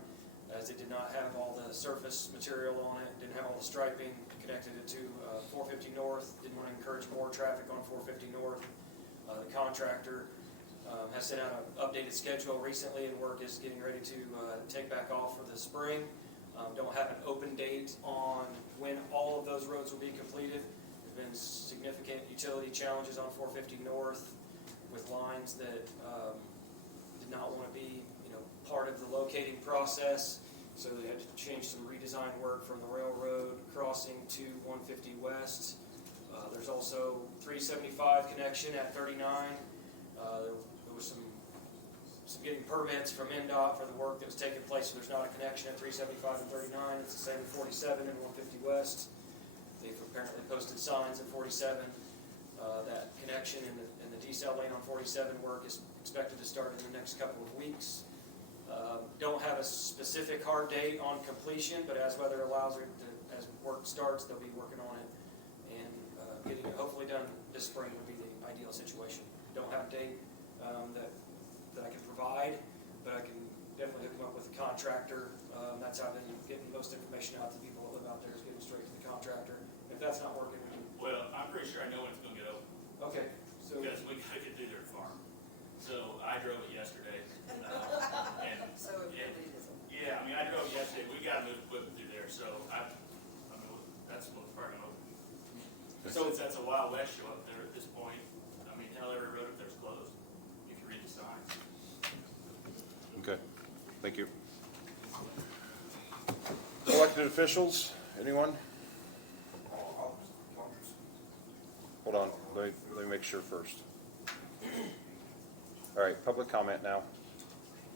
as it did not have all the surface material on it, didn't have all the striping, connected it to 450 North, didn't want to encourage more traffic on 450 North. The contractor has sent out an updated schedule recently, and work is getting ready to take back off for the spring. Don't have an open date on when all of those roads will be completed. There's been significant utility challenges on 450 North with lines that did not want to be part of the locating process, so they had to change some redesign work from the railroad crossing to 150 West. There's also 375 connection at 39. There was some getting permits from NDOT for the work that was taking place, so there's not a connection at 375 and 39. It's the same at 47 and 150 West. They've apparently posted signs at 47. That connection in the decel lane on 47 work is expected to start in the next couple of weeks. Don't have a specific hard date on completion, but as weather allows, as work starts, they'll be working on it, and getting it hopefully done this spring would be the ideal situation. Don't have a date that I can provide, but I can definitely hook them up with a contractor. That's how I've been getting most information out to people that live out there, is getting straight to the contractor. If that's not working, Well, I'm pretty sure I know when it's going to get open. okay. So Because we got to get through their farm. So I drove it yesterday. And So yeah, everybody doesn't. yeah, I mean, I drove it yesterday. We got to move equipment through there. So I mean, that's the most part of it. So that's a Wild West show up there at this point. I mean, hell, every road up there's closed. If you read the signs. Okay. Thank you. Elected officials, anyone? Hold on, let me make sure first. All right, public comment now.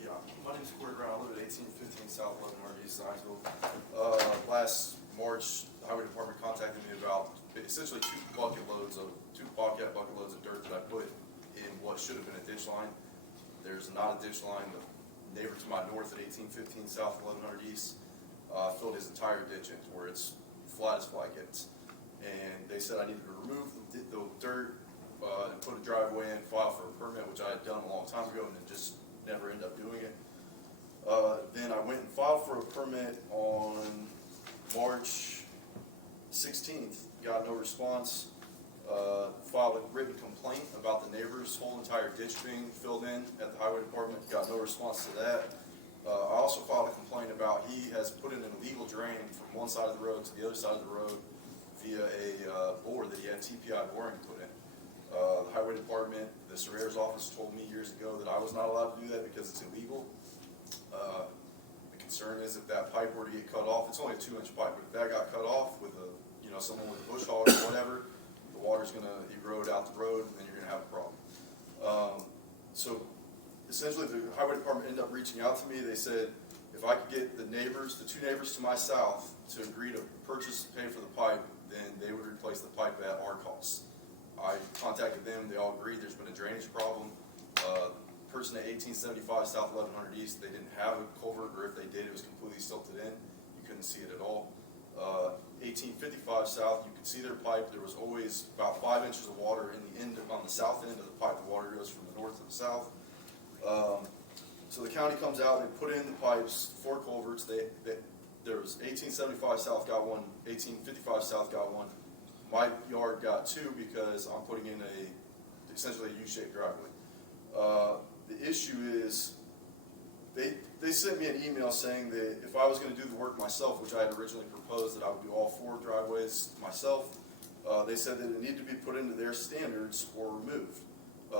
Yeah, my name's Corey Brown. I live at 1815 South 1100 East Zionsville. Last March, the highway department contacted me about essentially 2 Bobcat bucket loads of dirt that I put in what should have been a ditch line. There's not a ditch line. The neighbor to my north at 1815 South 1100 East filled his entire ditch into where it's flat as fly gets. And they said I needed to remove the dirt and put a driveway in, file for a permit, which I had done a long time ago and then just never ended up doing it. Then I went and filed for a permit on March 16th, got no response. Filed a written complaint about the neighbor's whole entire ditch being filled in at the highway department, got no response to that. I also filed a complaint about he has put in an illegal drain from one side of the road to the other side of the road via a bore that he had TPI boring put in. The highway department, the surveyor's office told me years ago that I was not allowed to do that because it's illegal. The concern is if that pipe were to get cut off, it's only a 2-inch pipe, but if that got cut off with someone with a bush hog or whatever, the water's going to erode out the road, and then you're going to have a problem. So essentially, the highway department ended up reaching out to me. They said if I could get the 2 neighbors to my south to agree to pay for the pipe then they would replace the pipe at our cost. I contacted them, they all agreed there's been a drainage problem. Person at 1875 South 1100 East, they didn't have a culvert, or if they did, it was completely silted in. You couldn't see it at all. 1855 South, you could see their pipe. There was always about 5 inches of water in the end, on the south end of the pipe. The water goes from the north to the south. So the county comes out, they put in the pipes, 4 culverts. There was 1875 South got one, 1855 South got one. My yard got 2 because I'm putting in essentially a U-shaped driveway. The issue is, they sent me an email saying that if I was going to do the work myself, which I had originally proposed that I would do all 4 driveways myself, they said that it needed to be put into their standards or removed.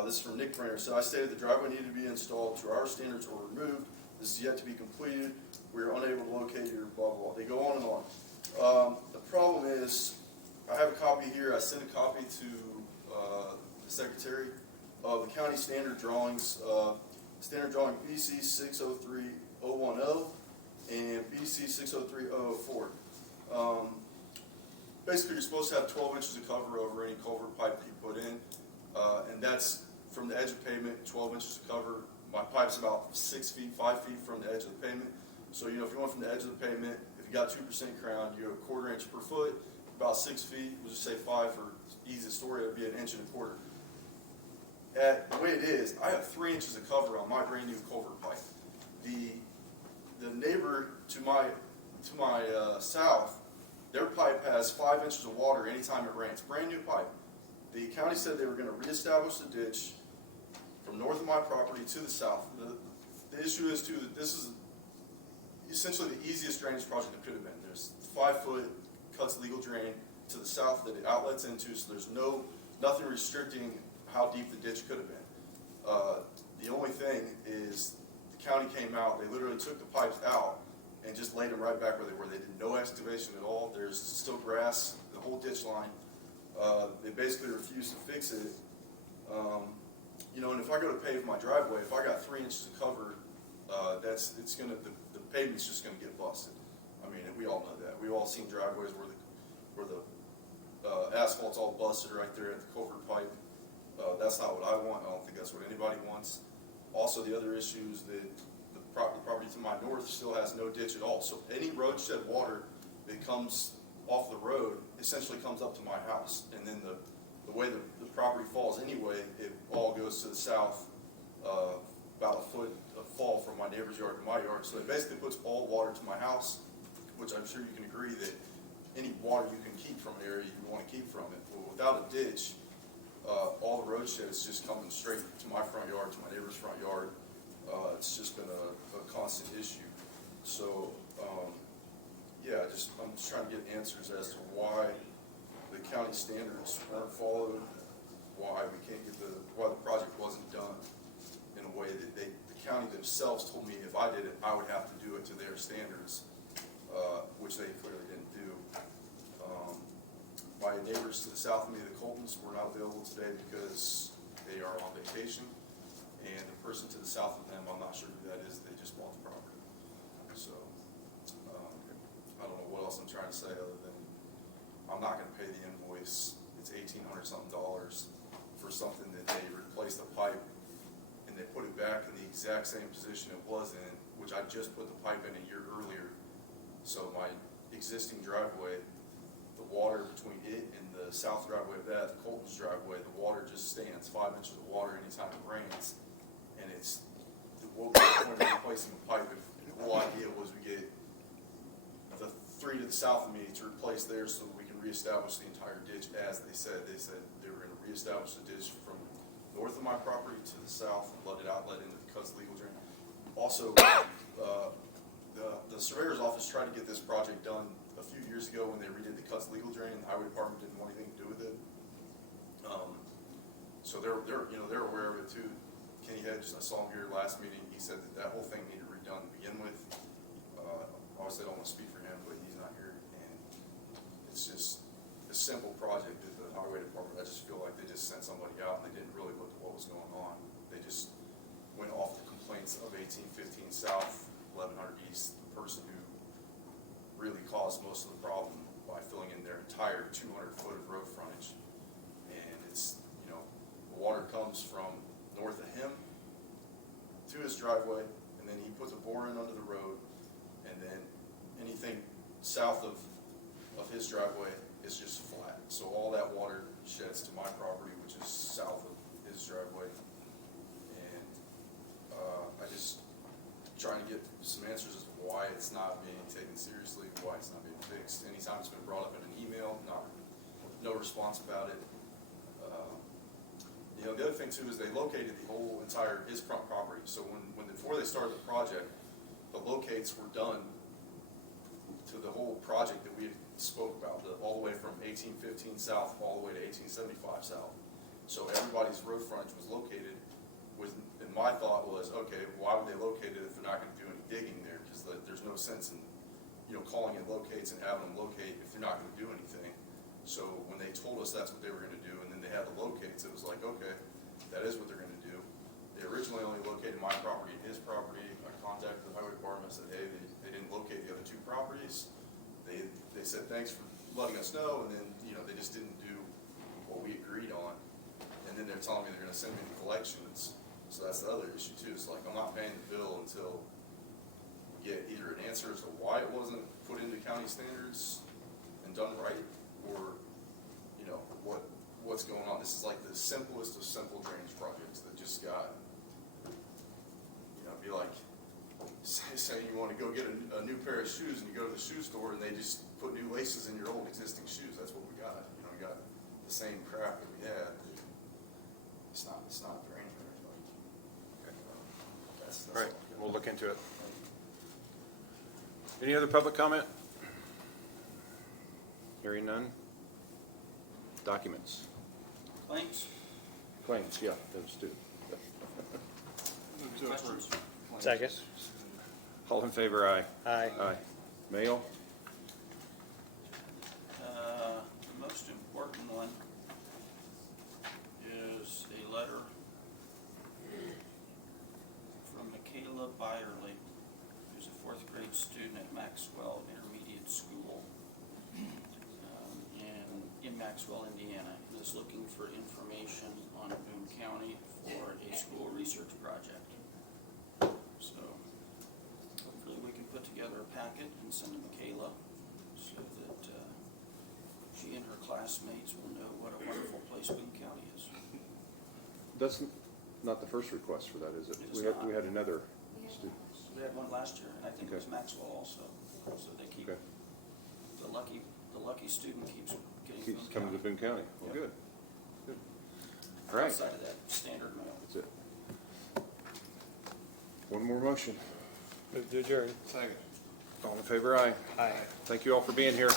This is from Nick Brenner. So I stated the driveway needed to be installed to our standards or removed. This is yet to be completed. We are unable to locate your blah, blah, blah. They go on and on. The problem is, I have a copy here. I sent a copy to the secretary of the county standard drawings, standard drawing BC 603010 and BC 603004. Basically, you're supposed to have 12 inches of cover over any culvert pipe that you put in, and that's from the edge of pavement, 12 inches of cover. My pipe's about 6 feet, 5 feet from the edge of the pavement. So, if you went from the edge of the pavement, if you got 2% crown, you have 1/4 inch per foot, about 6 feet. We'll just say 5 for easy story. It would be 1 1/4 inches. The way it is, I have 3 inches of cover on my brand new culvert pipe. The neighbor to my south, their pipe has 5 inches of water anytime it rains. Brand new pipe. The county said they were going to reestablish the ditch from north of my property to the south. The issue is too that this is essentially the easiest drainage project it could have been. There's 5 foot cuts legal drain to the south that it outlets into, so there's nothing restricting how deep the ditch could have been. The only thing is the county came out, they literally took the pipes out and just laid them right back where they were. They did no excavation at all. There's still grass, the whole ditch line. They basically refused to fix it. And if I go to pave my driveway, if I got 3 inches of cover, the pavement's just gonna get busted. I mean, we all know that. We've all seen driveways where the asphalt's all busted right there at the culvert pipe. That's not what I want. I don't think that's what anybody wants. Also, the other issue is that the property to my north still has no ditch at all. So any roadshed water that comes off the road essentially comes up to my house. And then the way the property falls anyway, it all goes to the south, about a foot of fall from my neighbor's yard to my yard. So it basically puts all water to my house, which I'm sure you can agree that any water you can keep from an area, you want to keep from it. Well, without a ditch, all the roadshed is just coming straight to my front yard, to my neighbor's front yard. It's just been a constant issue. So, I'm just trying to get answers as to why the county standards weren't followed, why the project wasn't done in a way that the county themselves told me if I did it, I would have to do it to their standards, which they clearly didn't do. My neighbors to the south of me, the Coltons, were not available today because they are on vacation, and the person to the south of them, I'm not sure who that is, they just bought the property. So, I don't know what else I'm trying to say other than I'm not gonna pay the invoice. It's $1,800 something for something that they replaced the pipe and they put it back in the exact same position it was in, which I just put the pipe in a year earlier. So my existing driveway, the water between it and the south driveway of that, the Colton's driveway, the water just stands 5 inches of water anytime it rains. And what was the point of replacing the pipe if the whole idea was we get the 3 to the south of me to replace theirs so that we can reestablish the entire ditch as they said. They said they were going to reestablish the ditch from north of my property to the south and let it outlet into the Cuts legal drain. Also, the surveyor's office tried to get this project done a few years ago when they redid the Cuts legal drain. The highway department didn't want anything to do with it. So they're aware of it too. Kenny Hedges, I saw him here last meeting. He said that whole thing needed redone to begin with. Obviously, I don't want to speak for him, but he's not here, and it's just a simple project at the highway department. I just feel like they just sent somebody out and they didn't really look at what was going on. They just went off the complaints of 1815 South, 1100 East, the person who really caused most of the problem. by filling in their entire 200 foot of road frontage. And it's, you know, the water comes from north of him to his driveway, and then he puts a bore in under the road, and then anything south of his driveway is just flat. So all that water sheds to my property, which is south of his driveway. And I just trying to get some answers as to why it's not being taken seriously, why it's not being fixed. Anytime it's been brought up in an email, no response about it. You know, the other thing too is they located the whole entire his front property. So before they started the project, the locates were done to the whole project that we had spoke about, all the way from 1815 south all the way to 1875 south. So everybody's road frontage was located with, and my thought was, okay, why would they locate it if they're not going to do any digging there? Because there's no sense in, you know, calling in locates and having them locate if they're not going to do anything. So when they told us that's what they were going to do, and then they had the locates, it was like, okay, that is what they're going to do. They originally only located my property and his property. I contacted the highway department and said, hey, they didn't locate the other two properties. They said, thanks for letting us know, and then, you know, they just didn't do what we agreed on. And then they're telling me they're going to send me the collections. So that's the other issue too. It's like, I'm not paying the bill until we get either an answer as to why it wasn't put into county standards and done right, or, you know, what's going on. This is like the simplest of simple drainage projects that just got, you know, be like, say you want to go get a new pair of shoes, and you go to the shoe store and they just put new laces in your old existing shoes. That's what we got. You know, we got the same crap that we had. It's not draining or anything. That's All right, all. we'll look into it. Any other public comment? Hearing none. Documents. Claims? Claims, yeah, those two. Questions? Second. All in favor, aye. Aye. Aye. Mail? The most important one is a letter from Michaela Byerly, who's a 4th grade student at Maxwell Intermediate School in Maxwell, Indiana, who is looking for information on Boone County for a school research project. So hopefully we can put together a packet and send to Michaela so that she and her classmates will know what a wonderful place Boone County is. That's not the first request for that, is it? It is We had another student. We had one last year, and I think it was Maxwell also. So they keep, Okay. the lucky student keeps getting Keeps Boone coming to County. Boone County. Well, Yep. good. Good. All right, Outside of that standard mail. that's it. One more motion. Move to adjourn. Second. All in favor, aye. Aye. Thank you all for being here.